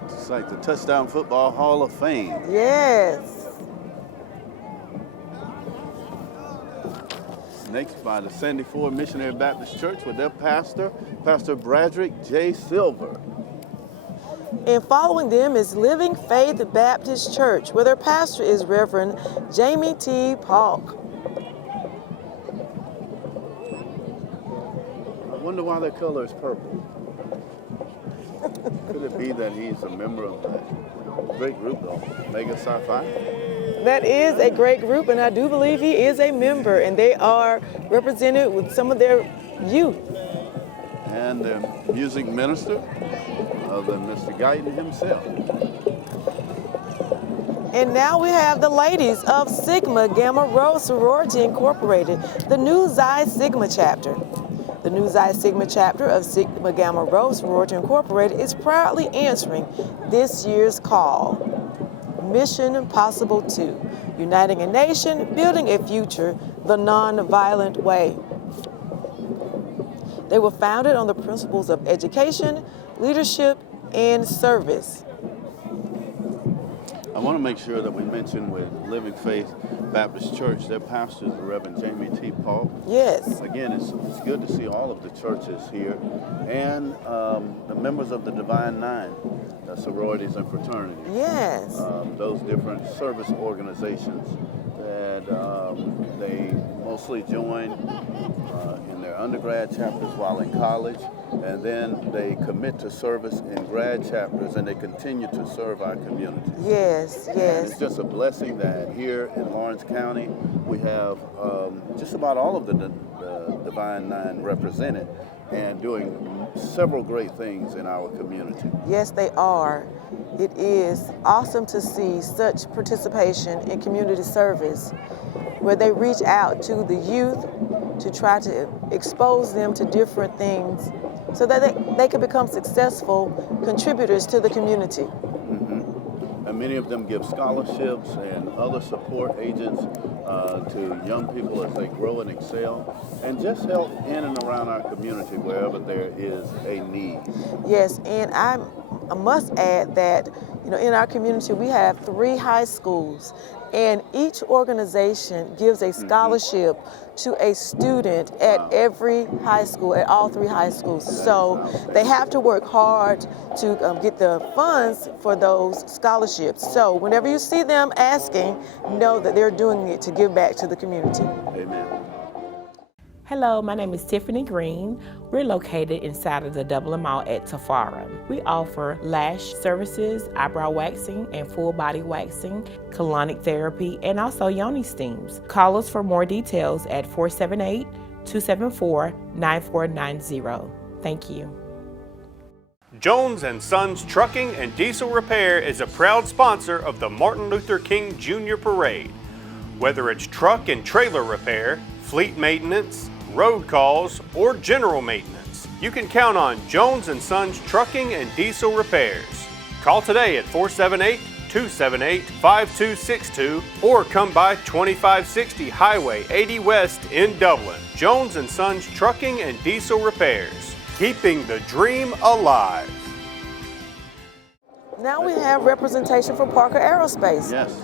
It's like the Touchdown Football Hall of Fame. Yes. Next by the Sandy Ford Missionary Baptist Church with their pastor, Pastor Bradrick J. Silver. And following them is Living Faith Baptist Church, where their pastor is Reverend Jamie T. Polk. I wonder why their color is purple. Could it be that he's a member of that great group, though, Mega Sci-Fi? That is a great group, and I do believe he is a member, and they are represented with some of their youth. And the music minister of Mr. Guyton himself. And now we have the ladies of Sigma Gamma Rho Sorority Incorporated, the new Xi Sigma chapter. The new Xi Sigma chapter of Sigma Gamma Rho Sorority Incorporated is proudly answering this year's call. Mission Possible 2, uniting a nation, building a future, the non-violent way. They were founded on the principles of education, leadership, and service. I want to make sure that we mention with Living Faith Baptist Church, their pastor is the Reverend Jamie T. Polk. Yes. Again, it's good to see all of the churches here and the members of the Divine Nine, the sororities and fraternities. Yes. Those different service organizations that they mostly join in their undergrad chapters while in college, and then they commit to service in grad chapters, and they continue to serve our community. Yes, And yes. it's just a blessing that here in Lawrence County, we have just about all of the Divine Nine represented and doing several great things in our community. Yes, they are. It is awesome to see such participation in community service where they reach out to the youth to try to expose them to different things so that they can become successful contributors to the community. Mm-hmm. And many of them give scholarships and other support agents to young people as they grow and excel, and just help in and around our community wherever there is a need. Yes, and I must add that, you know, in our community we have 3 high schools, and each organization gives a scholarship to a student at every high school, at all 3 high schools. So they have to work hard to get the funds for those scholarships. So whenever you see them asking, know that they're doing it to give back to the community. Amen. Hello, my name is Tiffany Green. We're located inside of the Dublin Mall at Tafara. We offer lash services, eyebrow waxing, and full body waxing, colonic therapy, and also yoni steams. Call us for more details at 478-274-9490. Thank you. Jones & Sons Trucking and Diesel Repair is a proud sponsor of the Martin Luther King Jr. Parade. Whether it's truck and trailer repair, fleet maintenance, road calls, or general maintenance, you can count on Jones & Sons Trucking and Diesel Repairs. Call today at 478-278-5262 or come by 2560 Highway 80 West in Dublin. Jones & Sons Trucking and Diesel Repairs, keeping the dream alive. Now we have representation from Parker Aerospace. Yes.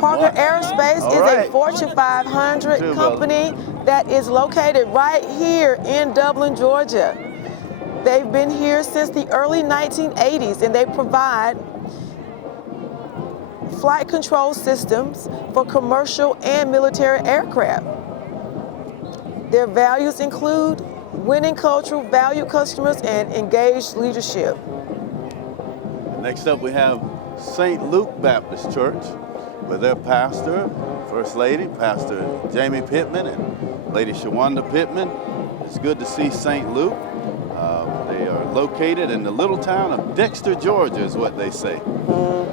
Parker Aerospace All is right. a Fortune 500 Too, company that is located right here in Dublin, Georgia. They've been here since the early 1980s, and they provide flight control systems for commercial and military aircraft. Their values include winning culture, valued customers, and engaged leadership. Next up, we have St. Luke Baptist Church with their pastor, First Lady, Pastor Jamie Pittman and Lady Shawanda Pittman. It's good to see St. Luke. They are located in the little town of Dexter, Georgia, is what they say.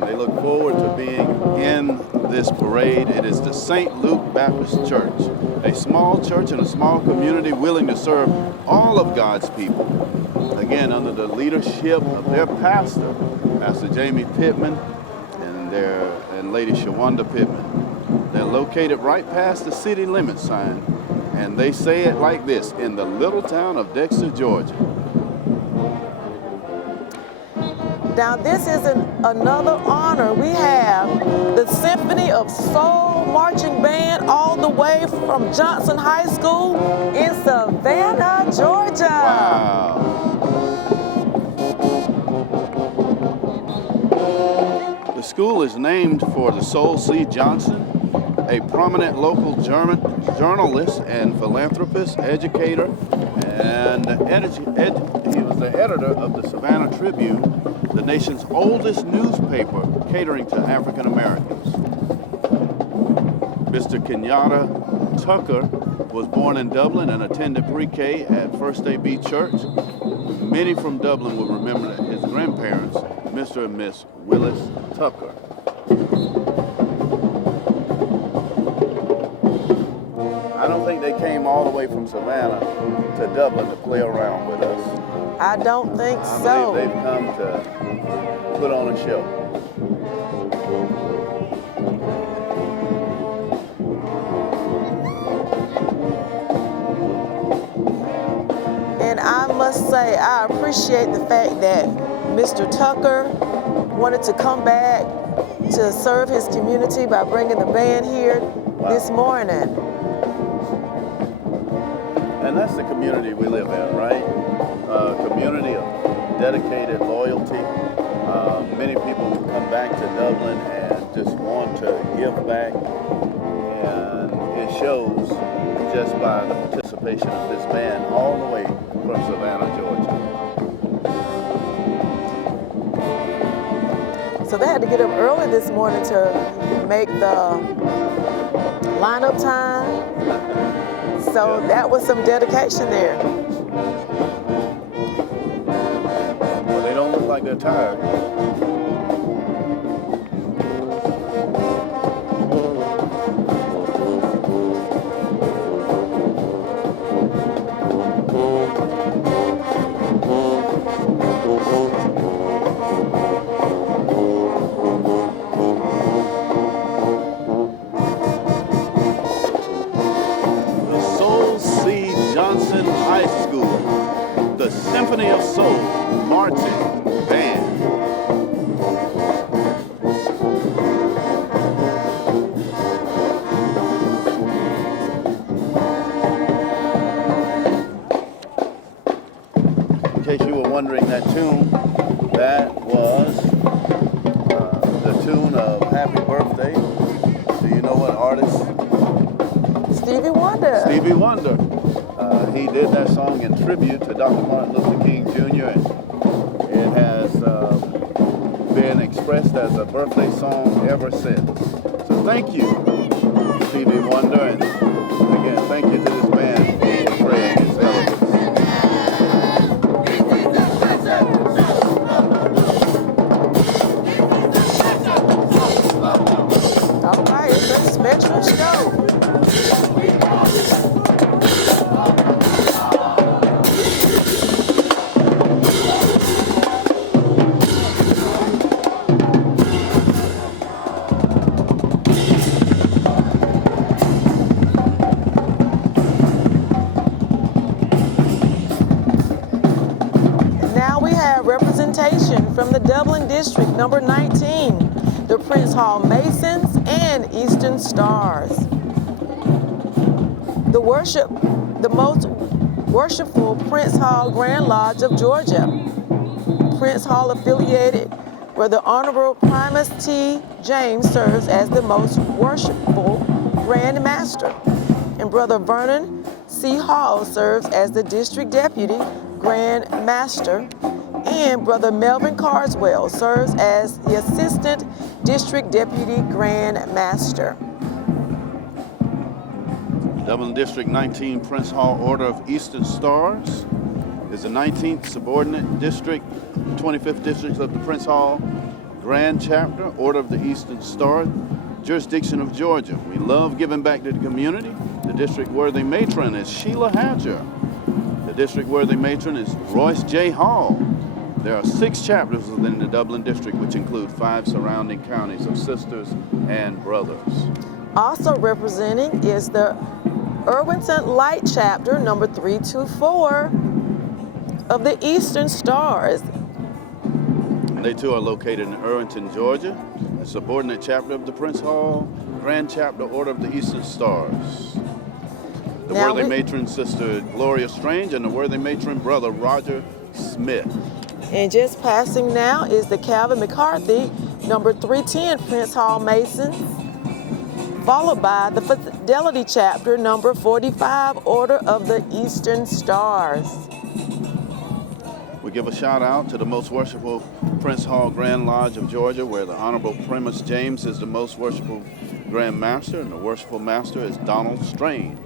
They look forward to being in this parade. It is the St. Luke Baptist Church, a small church in a small community willing to serve all of God's people. Again, under the leadership of their pastor, Pastor Jamie Pittman and Lady Shawanda Pittman. They're located right past the city limit sign, and they say it like this: in the little town of Dexter, Georgia. Now this is another honor. We have the Symphony of Soul Marching Band all the way from Johnson High School in Savannah, Georgia. Wow. The school is named for the Soul C. Johnson, a prominent local journalist and philanthropist, educator, and he was the editor of the Savannah Tribune, the nation's oldest newspaper catering to African Americans. Mr. Kenyatta Tucker was born in Dublin and attended pre-K at First A.B. Church. Many from Dublin will remember his grandparents, Mr. and Miss Willis Tucker. I don't think they came all the way from Savannah to Dublin to play around with us. I don't think I so. believe they've come to put on a show. And I must say, I appreciate the fact that Mr. Tucker wanted to come back to serve his community by bringing the band here this morning. And that's the community we live in, right? A community of dedicated loyalty. Many people who come back to Dublin and just want to give back. And it shows just by the participation of this band all the way from Savannah, Georgia. So they had to get up early this morning to make the lineup time. So that was some dedication there. Well, they don't look like they're tired. High School, the Symphony of Soul Marching Band. In case you were wondering, that tune, that was the tune of Happy Birthday. Do you know what artist? Stevie Wonder. Stevie Wonder. He did that song in tribute to Dr. Martin Luther King Jr. and it has been expressed as a birthday song ever since. So thank you, Stevie Wonder, and again, thank you to this band for portraying his elegance. All right, it's a Let's go. Now we have representation from the Dublin District, number 19, the Prince Hall Masons and Eastern Stars. The most worshipful Prince Hall Grand Lodge of Georgia. Prince Hall affiliated, where the Honorable Primus T. James serves as the most worshipful Grand Master, and Brother Vernon C. Hall serves as the District Deputy Grand Master, and Brother Melvin Carswell serves as the Assistant District Deputy Grand Master. Dublin District 19 Prince Hall Order of Eastern Stars is the 19th subordinate district, 25th district of the Prince Hall Grand Chapter, Order of the Eastern Star, jurisdiction of Georgia. We love giving back to the community. The district worthy matron is Sheila Hatcher. The district worthy matron is Royce J. Hall. There are 6 chapters within the Dublin District, which include 5 surrounding counties of sisters and brothers. Also representing is the Irwinton Light Chapter, number 324 of the Eastern Stars. They too are located in Irwinton, Georgia, a subordinate chapter of the Prince Hall Grand Chapter Order of the Eastern Stars. The worthy matron, Sister Gloria Strange, and the worthy matron, Brother Roger Smith. And just passing now is the Calvin McCarthy, number 310 Prince Hall Masons, followed by the Fidelity Chapter, number 45 Order of the Eastern Stars. We give a shout out to the most worshipful Prince Hall Grand Lodge of Georgia, where the Honorable Primus James is the most worshipful Grand Master, and the worshipful Master is Donald Strange.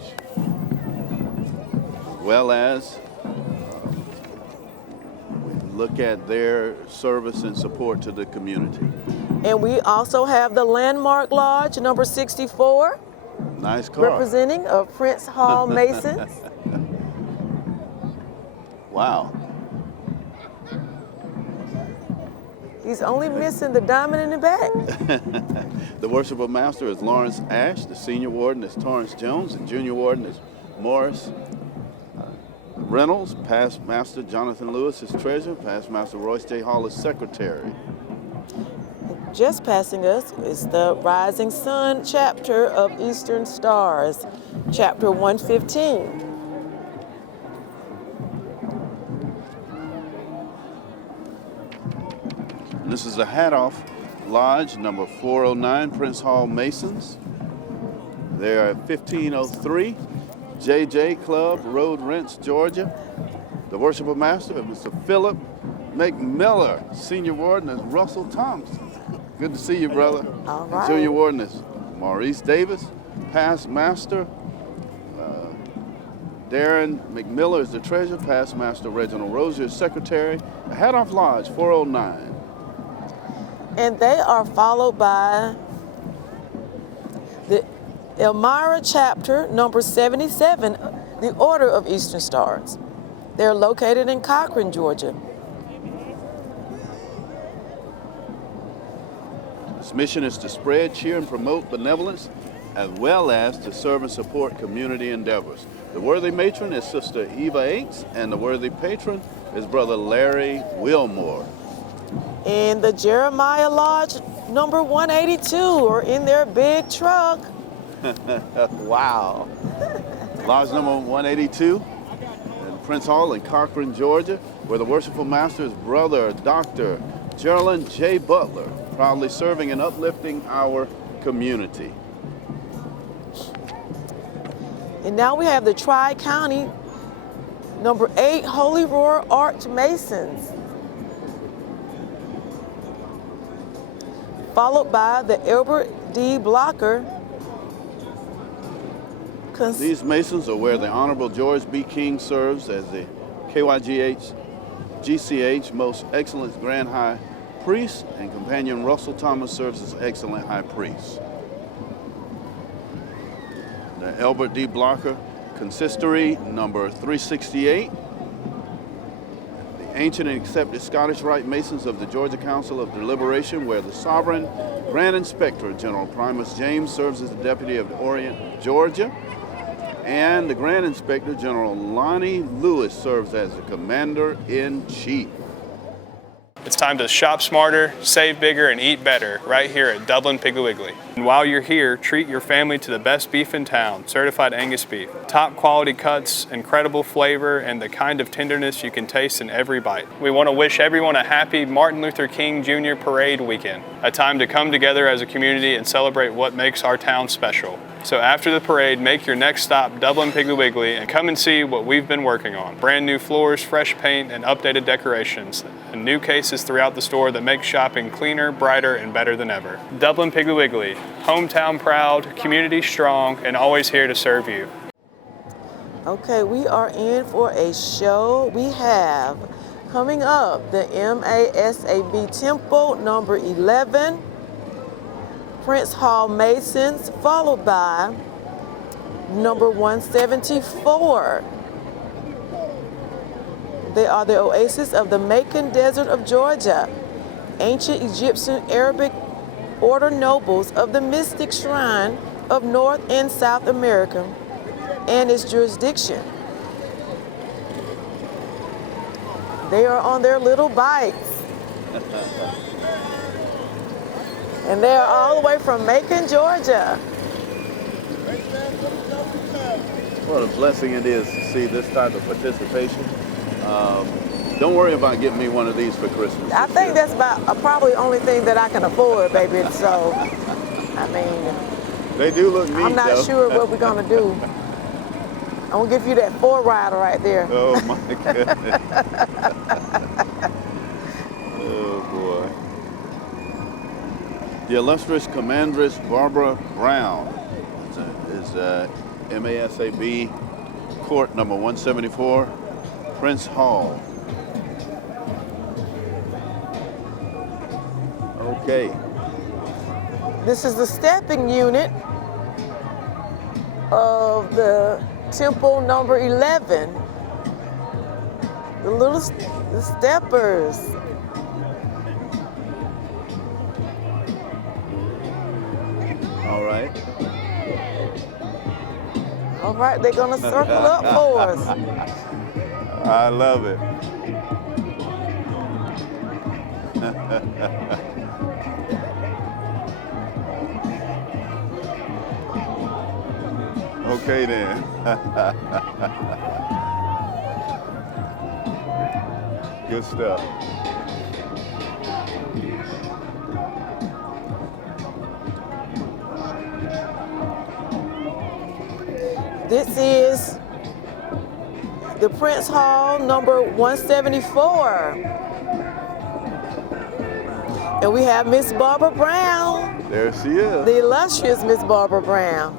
Well as we look at their service and support to the community. And we also have the Landmark Lodge, number 64. Nice car. Representing of Prince Hall Masons. Wow. He's only missing the diamond in the back. The worshipful master is Lawrence Ash. The senior warden is Torrance Jones. The junior warden is Morris Reynolds. Past master Jonathan Lewis is treasurer. Past master Royce J. Hall is secretary. Just passing us is the Rising Sun chapter of Eastern Stars, chapter 115. And this is the Hat-Off Lodge, number 409, Prince Hall Masons. They are at 1503 JJ Club, Road Rents, Georgia. The worshipful master is Mr. Philip McMiller. Senior warden is Russell Thompson. Good to see you, brother. All right. Junior warden is Maurice Davis. Past master Darren McMiller is the treasurer. Past master Reginald Rozier is secretary. The Hat-Off Lodge, 409. And they are followed by the Elmira chapter, number 77, the Order of Eastern Stars. They're located in Cochran, Georgia. Its mission is to spread, cheer, and promote benevolence, as well as to serve and support community endeavors. The worthy matron is Sister Eva Inks, and the worthy patron is Brother Larry Wilmore. And the Jeremiah Lodge, number 182, are in their big truck. Wow. Lodge number 182 in Prince Hall in Cochran, Georgia, where the worshipful master is Brother Dr. Geraldine J. Butler, proudly serving and uplifting our community. And now we have the Tri-County, number 8, Holy Roar Arch Masons, followed by the Albert D. Blocker. These Masons are where the Honorable George B. King serves as the KYGH, GCH Most Excellent Grand High Priest, and companion Russell Thomas serves as Excellent High Priest. the Albert D. Blocker Consistory, number 368. The ancient and accepted Scottish Rite Masons of the Georgia Council of Deliberation, where the Sovereign Grand Inspector General Primus James serves as the Deputy of the Orient, Georgia, and the Grand Inspector General Lonnie Lewis serves as the Commander-in-Chief. It's time to shop smarter, save bigger, and eat better right here at Dublin Piggly Wiggly. And while you're here, treat your family to the best beef in town, certified Angus beef. Top quality cuts, incredible flavor, and the kind of tenderness you can taste in every bite. We want to wish everyone a happy Martin Luther King Jr. Parade weekend, a time to come together as a community and celebrate what makes our town special. So after the parade, make your next stop Dublin Piggly Wiggly and come and see what we've been working on. Brand new floors, fresh paint, and updated decorations. And new cases throughout the store that make shopping cleaner, brighter, and better than ever. Dublin Piggly Wiggly, hometown proud, community strong, and always here to serve you. Okay, we are in for a show. We have coming up the MASAB Temple number 11, Prince Hall Masons, followed by number 174. They are the oasis of the Macon Desert of Georgia, ancient Egyptian Arabic order nobles of the mystic shrine of North and South America and its jurisdiction. They are on their little bikes. And they are all the way from Macon, Georgia. What a blessing it is to see this type of participation. Don't worry about getting me one of these for Christmas. I think that's about probably the only thing that I can afford, baby. So, I mean, They do look neat, I'm not though. sure what we're gonna do. I'm gonna give you that 4-rider right there. Oh my goodness. Oh boy. The illustrious Commandress Barbara Brown is MASAB Court number 174, Prince Hall. Okay. This is the stepping unit of the temple number 11. The steppers. All right. All right, they're gonna circle up for us. I love it. Okay then. Good stuff. This is the Prince Hall number 174. And we have Miss Barbara Brown, There she is. the illustrious Miss Barbara Brown.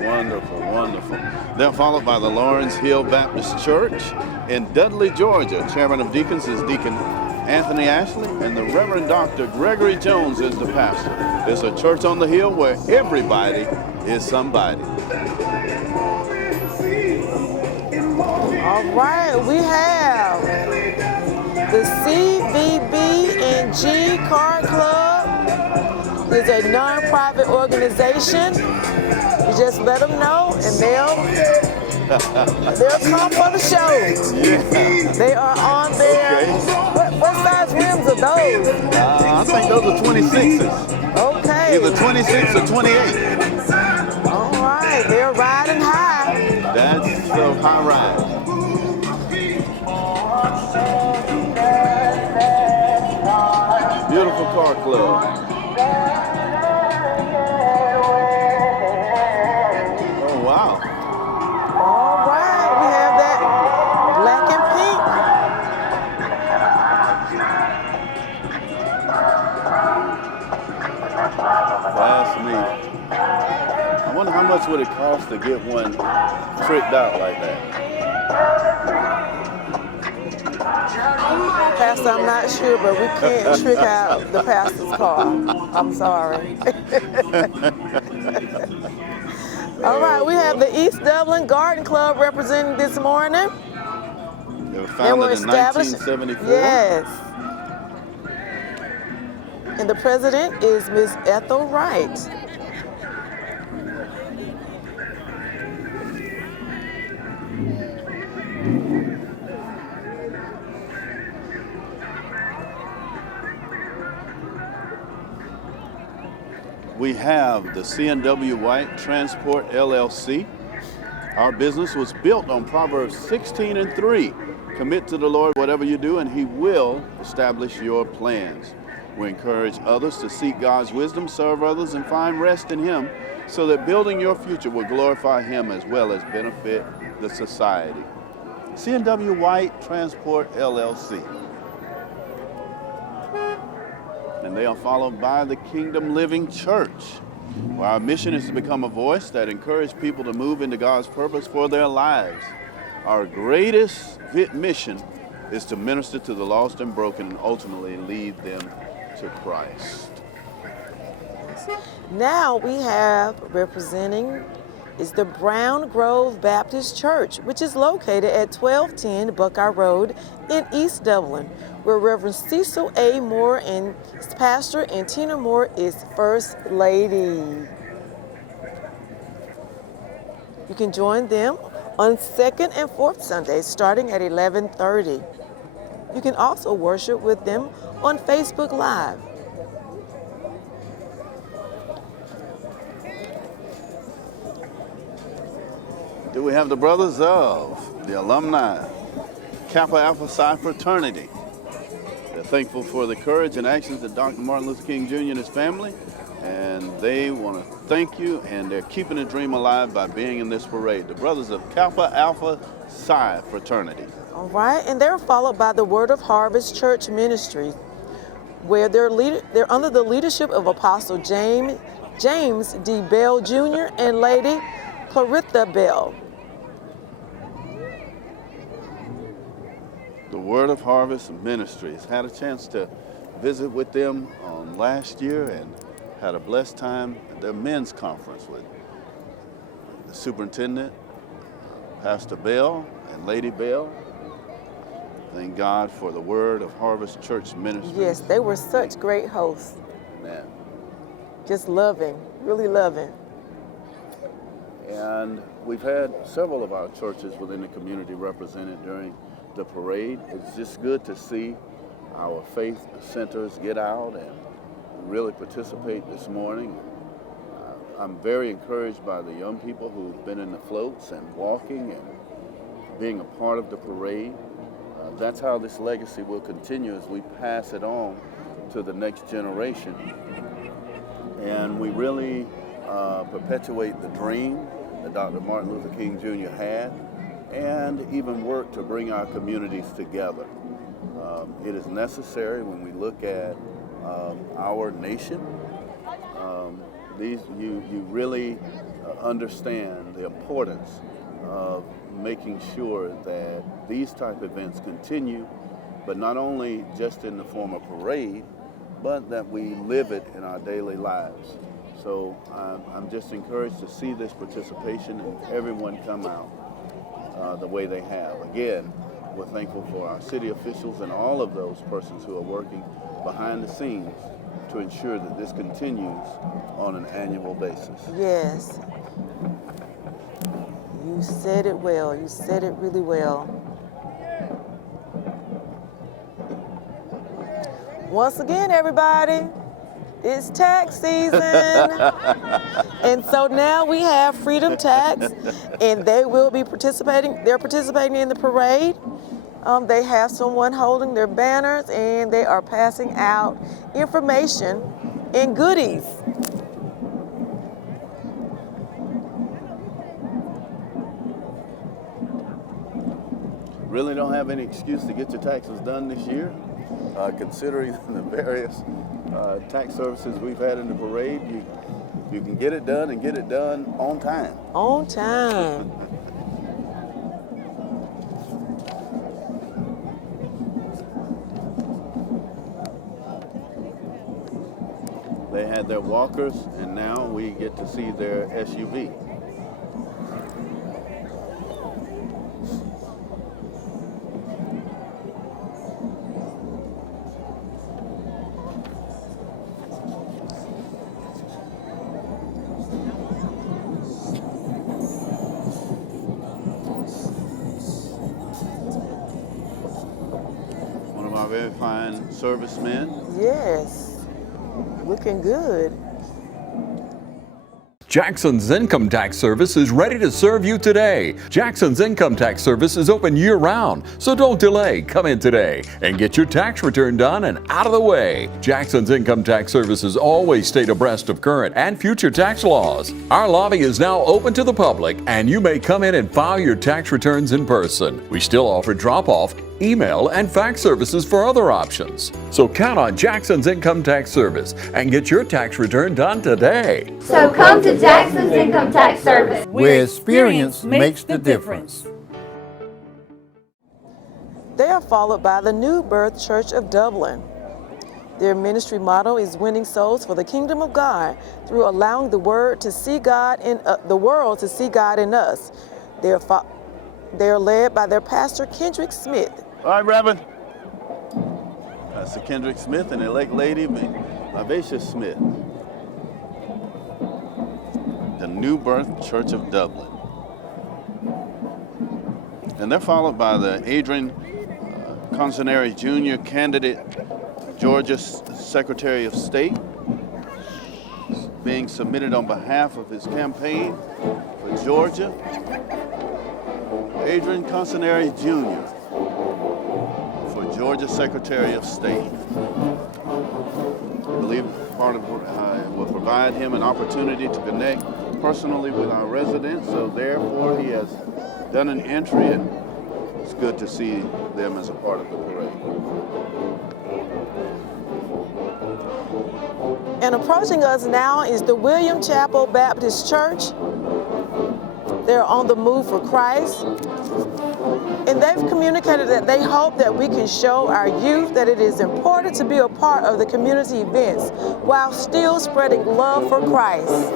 Wonderful, wonderful. Then followed by the Lawrence Hill Baptist Church in Dudley, Georgia. Chairman of Deacons is Deacon Anthony Ashley, and the Reverend Dr. Gregory Jones is the pastor. It's a church on the hill where everybody is somebody. All right, we have the CVB&G Card Club. It's a non-profit organization. You just let them know, and they'll come for the show. Yeah. They are on there. Okay. What size rims are those? I think those are 26s. Okay. Either 26 or 28. All right, they're riding high. That's the high ride. Beautiful car club. Oh, wow. All right, we have that black and pink. That's neat. I wonder how much would it cost to get one tricked out like that? Pastor, I'm not sure, but we can't trick out the pastor's car. I'm sorry. All right, we have the East Dublin Garden Club representing this morning. They were founded in 1974. Yes. And the president is Miss Ethel Wright. We have the C&W White Transport LLC. Our business was built on Proverbs 16:3. Commit to the Lord whatever you do, and He will establish your plans. We encourage others to seek God's wisdom, serve others, and find rest in Him, so that building your future will glorify Him as well as benefit the society. C&W White Transport LLC. And they are followed by the Kingdom Living Church, where our mission is to become a voice that encourages people to move into God's purpose for their lives. Our greatest mission is to minister to the lost and broken and ultimately lead them to Christ. Now we have representing is the Brown Grove Baptist Church, which is located at 1210 Buckeye Road in East Dublin, where Reverend Cecil A. Moore is pastor and Tina Moore is First Lady. You can join them on 2nd and 4th Sundays starting at 11:30. You can also worship with them on Facebook Live. Do we have the brothers of the alumni Kappa Alpha Psi fraternity? They're thankful for the courage and actions of Dr. Martin Luther King Jr. and his family, and they want to thank you, and they're keeping the dream alive by being in this parade. The brothers of Kappa Alpha Psi fraternity. All right, and they're followed by the Word of Harvest Church Ministry, where they're under the leadership of Apostle James D. Bell Jr. and Lady Clarissa Bell. The Word of Harvest Ministries. Had a chance to visit with them last year and had a blessed time at their men's conference with the superintendent, Pastor Bell and Lady Bell. Thank God for the Word of Harvest Church Ministries. Yes, they were such great hosts. Man. Just loving, really loving. And we've had several of our churches within the community represented during the parade. It's just good to see our faith centers get out and really participate this morning. I'm very encouraged by the young people who've been in the floats and walking and being a part of the parade. That's how this legacy will continue as we pass it on to the next generation. And we really perpetuate the dream that Dr. Martin Luther King Jr. had, and even work to bring our communities together. It is necessary when we look at our nation. You really understand the importance of making sure that these type of events continue, but not only just in the form of parade, but that we live it in our daily lives. So I'm just encouraged to see this participation and everyone come out the way they have. Again, we're thankful for our city officials and all of those persons who are working behind the scenes to ensure that this continues on an annual basis. Yes. You said it well. You said it really well. Once again, everybody, it's tax season. And so now we have Freedom Tax, and they will be participating. They're participating in the parade. They have someone holding their banners, and they are passing out information and goodies. Really don't have any excuse to get your taxes done this year, considering the various tax services we've had in the parade. You can get it done and get it done on time. On time. had their walkers, and now we get to see their SUV. One of our very fine servicemen. Yes, looking good. Jackson's Income Tax Service is ready to serve you today. Jackson's Income Tax Service is open year-round, so don't delay. Come in today and get your tax return done and out of the way. Jackson's Income Tax Services always stay abreast of current and future tax laws. Our lobby is now open to the public, and you may come in and file your tax returns in person. We still offer drop-off, email, and fax services for other options. So count on Jackson's Income Tax Service and get your tax return done today. So come to Jackson's Income Tax Service, where experience makes the difference. They are followed by the New Birth Church of Dublin. Their ministry motto is winning souls for the kingdom of God through allowing the world to see God in us. They're led by their pastor, Kendrick Smith. All right, Reverend. Pastor Kendrick Smith and elect lady Vivacia Smith. The New Birth Church of Dublin. And they're followed by the Adrian Consinari Jr. candidate, Georgia Secretary of State, being submitted on behalf of his campaign for Georgia. Adrian Consinari Jr. for Georgia Secretary of State. I believe part of will provide him an opportunity to connect personally with our residents, so therefore he has done an entry, and it's good to see them as a part of the parade. And approaching us now is the William Chapel Baptist Church. They're on the move for Christ. And they've communicated that they hope that we can show our youth that it is important to be a part of the community events while still spreading love for Christ.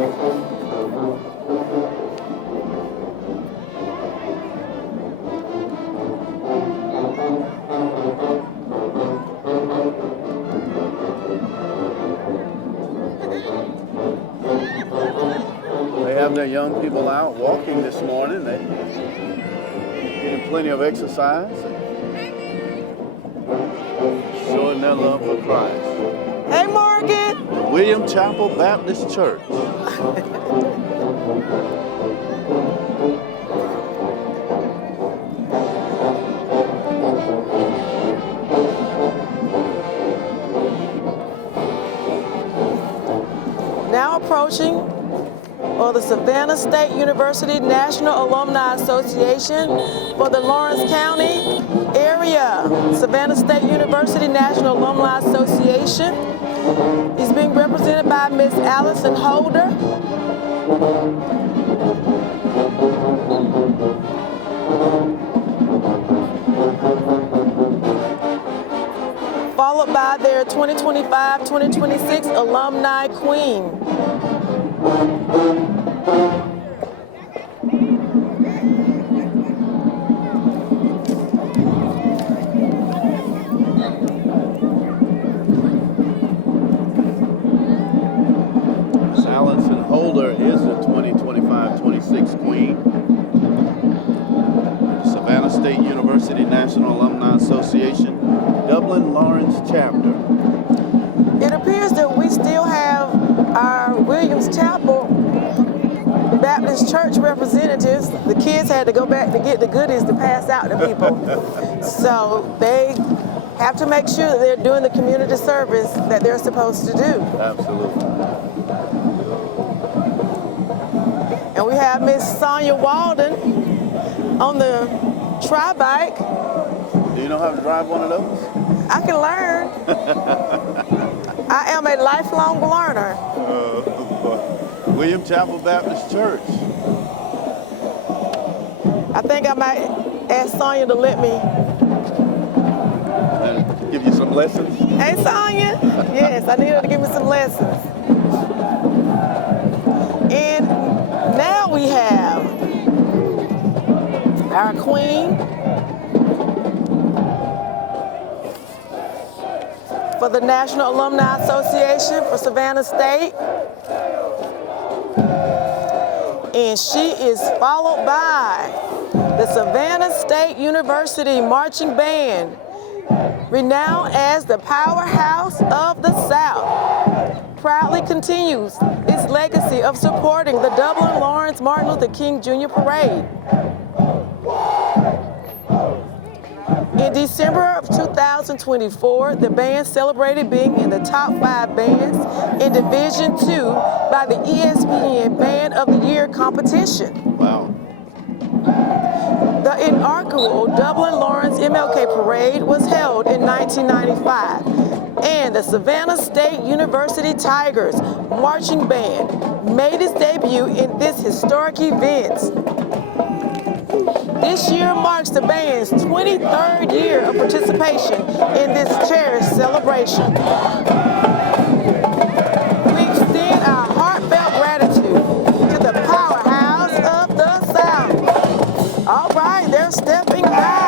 They have their young people out walking this morning. They're getting plenty of exercise, showing their love for Christ. Hey, Morgan! The William Chapel Baptist Church. Now approaching the Savannah State University National Alumni Association for the Lawrence County area. Savannah State University National Alumni Association is being represented by Miss Allison Holder. Followed by their 2025-2026 Alumni Queen. Miss Allison Holder is the 2025-26 Queen. The Savannah State University National Alumni Association, Dublin Lawrence Chapter. It appears that we still have our Williams Chapel Baptist Church representatives. The kids had to go back to get the goodies to pass out to people. So they have to make sure that they're doing the community service that they're supposed to do. Absolutely. And we have Miss Sonia Walden on the tri-bike. Do you know how to drive one of those? I can learn. I am a lifelong learner. William Chapel Baptist Church. I think I might ask Sonia to let me Give you some lessons? Hey, Sonia. Yes, I need her to give me some lessons. And now we have our queen for the National Alumni Association for Savannah State. And she is followed by the Savannah State University Marching Band, renowned as the powerhouse of the South, proudly continues its legacy of supporting the Dublin Lawrence Martin Luther King Jr. Parade. In December of 2024, the band celebrated being in the top 5 bands in Division II by the ESPN Band of the Year competition. Wow. The inaugural Dublin Lawrence MLK Parade was held in 1995, and the Savannah State University Tigers Marching Band made its debut in this historic event. This year marks the band's 23rd year of participation in this cherished celebration. We extend our heartfelt gratitude to the powerhouse of the South. All right, they're stepping by.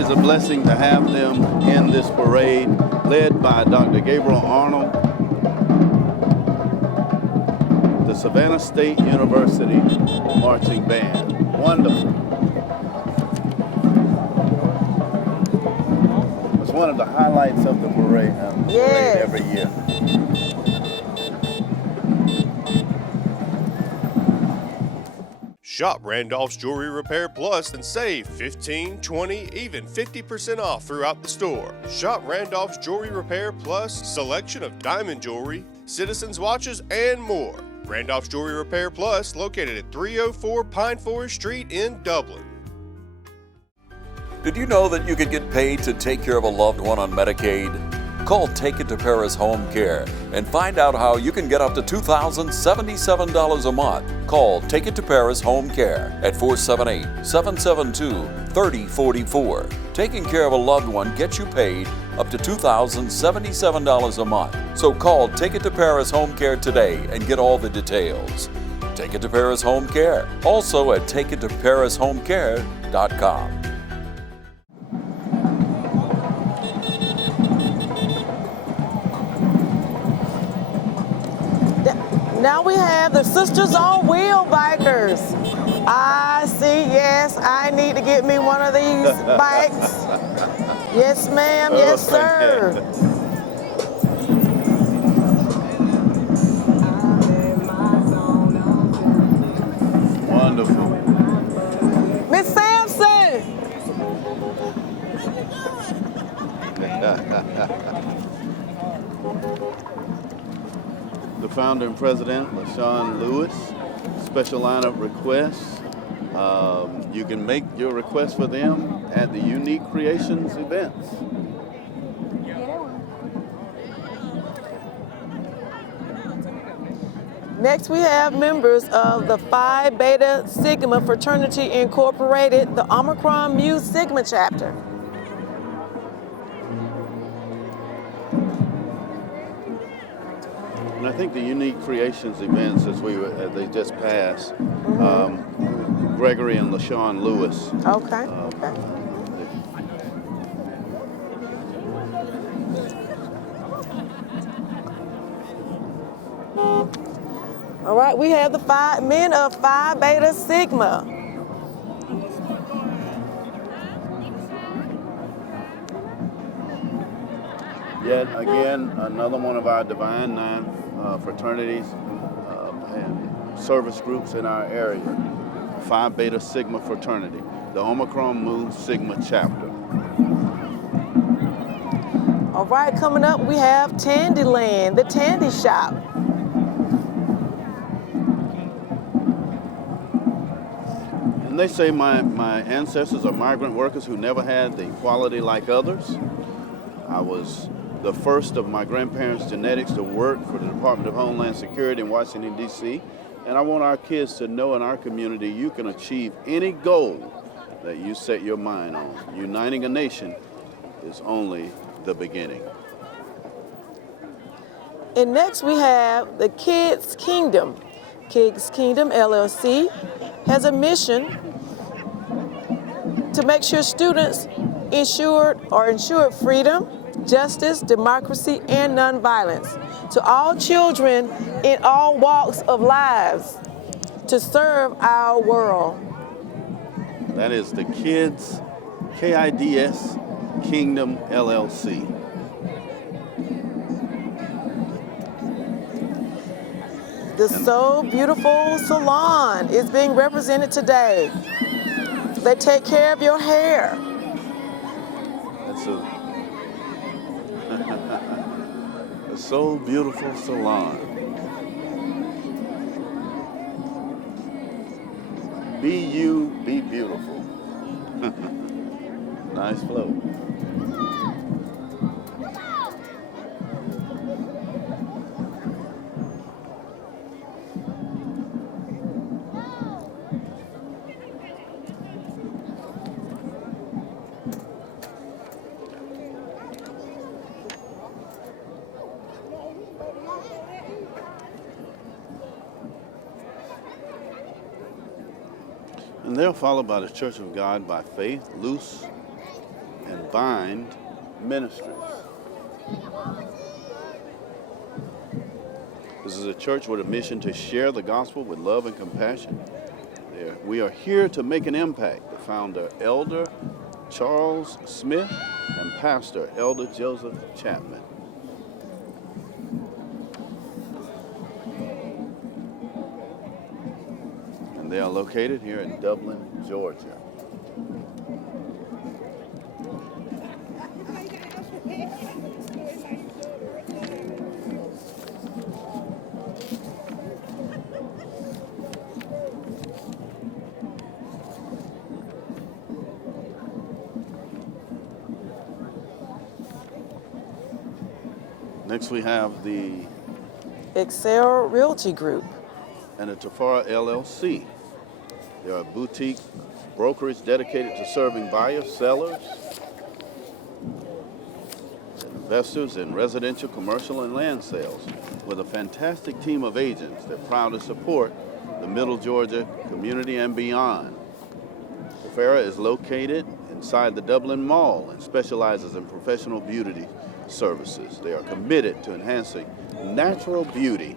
It's a blessing to have them in this parade, led by Dr. Gabriel Arnold, the Savannah State University Marching Band. Wonderful. It's one of the highlights of the parade, every year. Shop Randolph's Jewelry Repair Plus and save 15, 20, even 50% off throughout the store. Shop Randolph's Jewelry Repair Plus, selection of diamond jewelry, citizens watches, and more. Randolph's Jewelry Repair Plus, located at 304 Pine Forest Street in Dublin. Did you know that you could get paid to take care of a loved one on Medicaid? Call Take It to Paris Home Care and find out how you can get up to $2,077 a month. Call Take It to Paris Home Care at 478-772-3044. Taking care of a loved one gets you paid up to $2,077 a month. So call Take It to Paris Home Care today and get all the details. Take It to Paris Home Care, also at takeittoparishomecare.com. Now we have the Sisters on Wheel bikers. I see, yes, I need to get me one of these bikes. Yes, ma'am, yes, sir. Wonderful. Miss Sampson. The founder and president, LaShawn Lewis. Special lineup requests. You can make your request for them at the Unique Creations events. Next, we have members of the Phi Beta Sigma Fraternity Incorporated, the Omicron Mu Sigma chapter. And I think the Unique Creations events, as they just passed, Gregory and LaShawn Lewis. Okay. All right, we have the men of Phi Beta Sigma. Yet again, another one of our Divine Nine fraternities and service groups in our area. Phi Beta Sigma fraternity, the Omicron Mu Sigma chapter. All right, coming up we have Tandyland, the Tandy Shop. And they say my ancestors are migrant workers who never had the equality like others. I was the first of my grandparents' genetics to work for the Department of Homeland Security in Washington, D.C. And I want our kids to know in our community you can achieve any goal that you set your mind on. Uniting a nation is only the beginning. And next we have the Kids Kingdom. Kids Kingdom LLC has a mission to make sure students are ensured freedom, justice, democracy, and nonviolence to all children in all walks of lives to serve our world. That is the Kids, KIDS Kingdom LLC. The So Beautiful Salon is being represented today. They take care of your hair. That's a So Beautiful Salon. Be you, be beautiful. Nice flow. And they're followed by the Church of God by Faith, Loose, and Bind Ministries. This is a church with a mission to share the gospel with love and compassion. We are here to make an impact. The founder, Elder Charles Smith, and Pastor, Elder Joseph Chapman. And they are located here in Dublin, Georgia. Next we have the Excel Realty Group and the Tafara LLC. They are a boutique brokerage dedicated to serving buyers, sellers, investors in residential, commercial, and land sales with a fantastic team of agents that proud to support the Middle Georgia community and beyond. Tafara is located inside the Dublin Mall and specializes in professional beauty services. They are committed to enhancing natural beauty.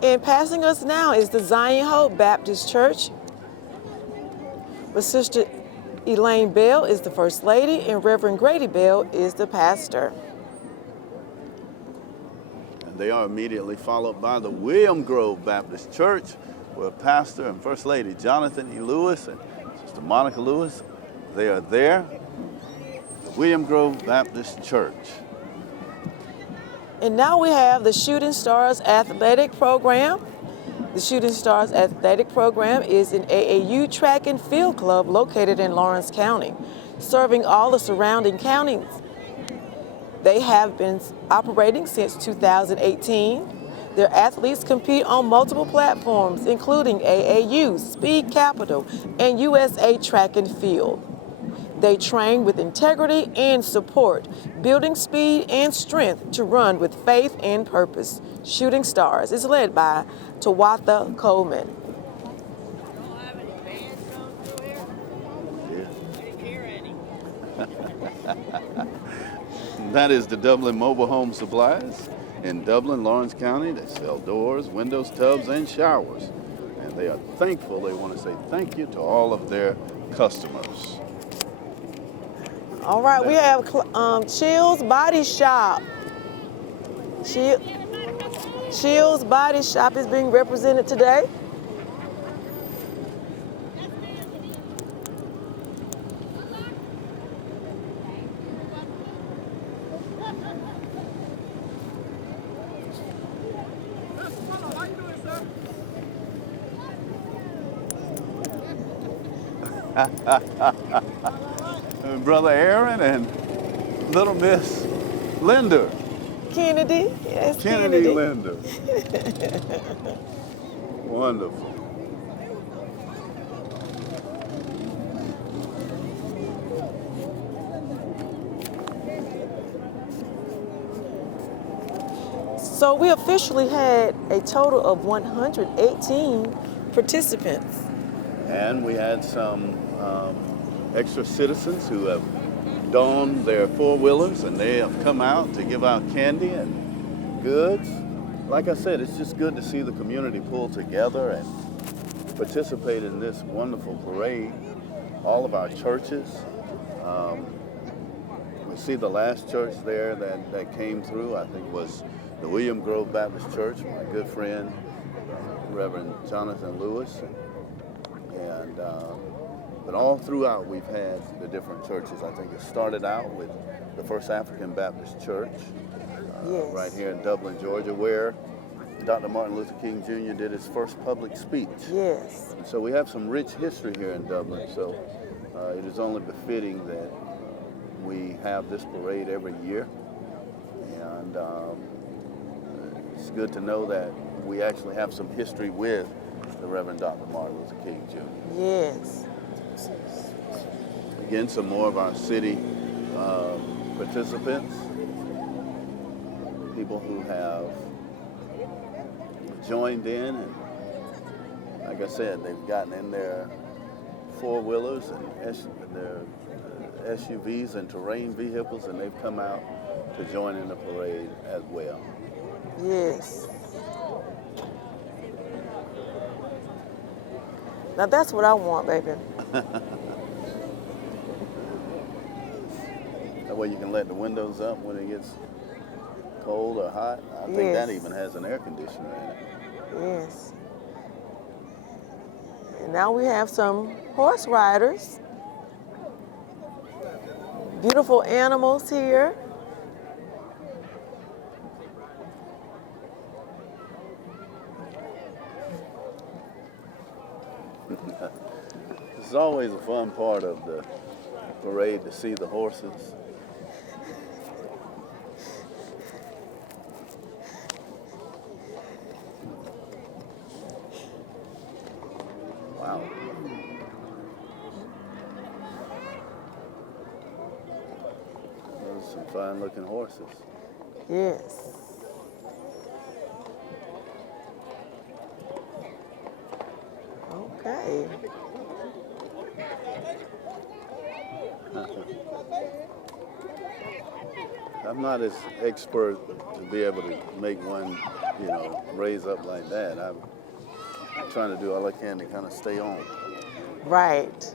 And passing us now is the Zion Hope Baptist Church, where Sister Elaine Bell is the First Lady and Reverend Grady Bell is the pastor. And they are immediately followed by the William Grove Baptist Church, where Pastor and First Lady Jonathan E. Lewis and Sister Monica Lewis, they are there. The William Grove Baptist Church. And now we have the Shooting Stars Athletic Program. The Shooting Stars Athletic Program is an AAU track and field club located in Lawrence County, serving all the surrounding counties. They have been operating since 2018. Their athletes compete on multiple platforms, including AAU, Speed Capital, and USA Track and Field. They train with integrity and support, building speed and strength to run with faith and purpose. Shooting Stars is led by Tawatha Coleman. That is the Dublin Mobile Home Supplies. in Dublin, Lawrence County. They sell doors, windows, tubs, and showers. And they are thankful. They want to say thank you to all of their customers. All right, we have Chill's Body Shop. Chill's Body Shop is being represented today. Brother Aaron and little Miss Linda. Kennedy, yes, Kennedy Linda. Wonderful. So we officially had a total of 118 participants. And we had some extra citizens who have donned their four-wheelers and they have come out to give out candy and goods. Like I said, it's just good to see the community pull together and participate in this wonderful parade. All of our churches. We see the last church there that came through, I think, was the William Grove Baptist Church, my good friend, Reverend Jonathan Lewis. But all throughout we've had the different churches. I think it started out with the First African Baptist Church right here in Dublin, Georgia, where Dr. Martin Luther King Jr. did his first public speech. Yes. And so we have some rich history here in Dublin, so it is only befitting that we have this parade every year. And it's good to know that we actually have some history with the Reverend Dr. Martin Luther King Jr. Yes. Again, some more of our city participants, people who have joined in, and like I said, they've gotten in their four-wheelers and their SUVs and terrain vehicles, and they've come out to join in the parade as well. Yes. Now that's what I want, baby. That way you can let the windows up when it gets cold or hot. I think that even has an air conditioner in it. Yes. And now we have some horse riders. Beautiful animals here. It's always a fun part of the parade to see the horses. Wow. Those are some fine looking horses. Yes. Okay. I'm not as expert to be able to make one, raise up like that. I'm trying to do all I can to kind of stay on. Right.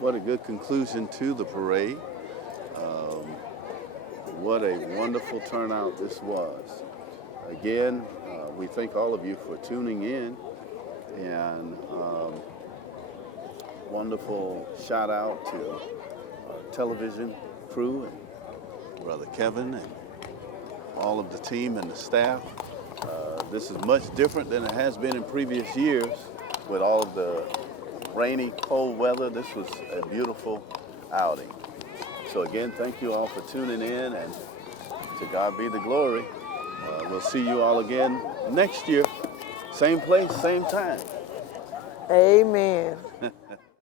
What a good conclusion to the parade. What a wonderful turnout this was. Again, we thank all of you for tuning in, and wonderful shout out to our television crew and Brother Kevin and all of the team and the staff. This is much different than it has been in previous years with all of the rainy, cold weather. This was a beautiful outing. So again, thank you all for tuning in, and to God be the glory. We'll see you all again next year. Same place, same time. Amen.